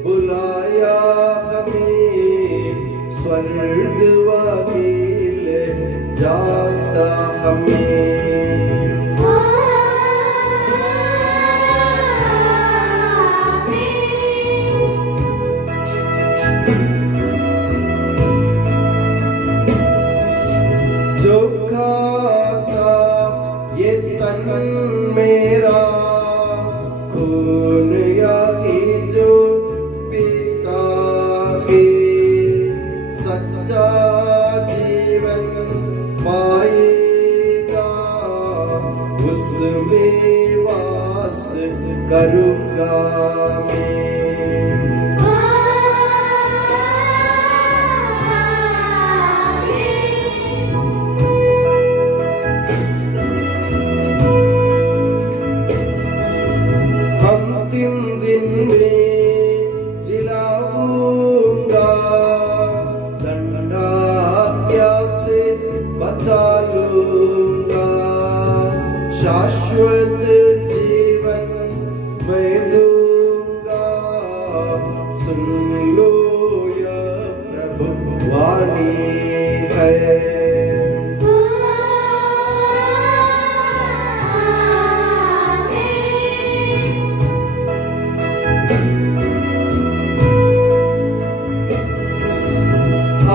बुलाया हमें, स्वर्ग वादिल जाता हमें। जो खाता ये तन मेरा, खून यागी जो पीता है, सच्चा जीवन पाएगा, उसमें वास करूँगा मैं। अंतिम दिन में जिलाऊंगा, दंडाज्ञा से बचा लूंगा, शाश्वत जीवन मैं दूंगा, सुन लो यह प्रभु वाणी है।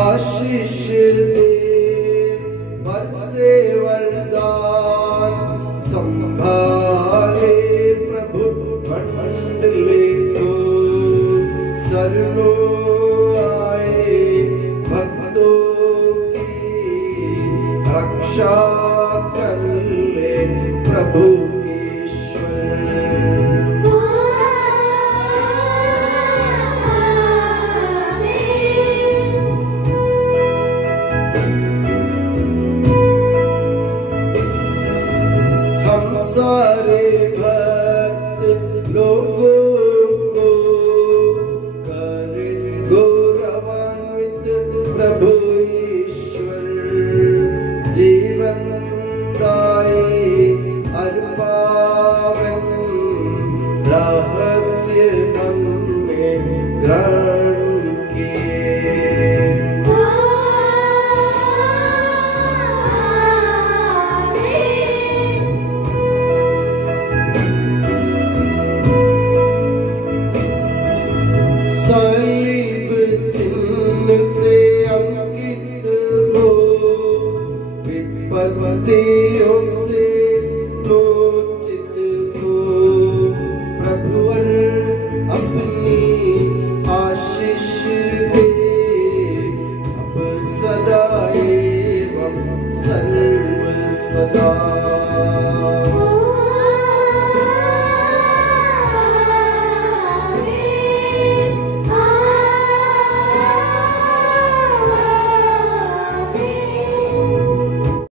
आशीष दे बरसे वरदान, संभाले प्रभु मंडली को, चरणों आए भक्तों की रक्षा कर ले प्रभु।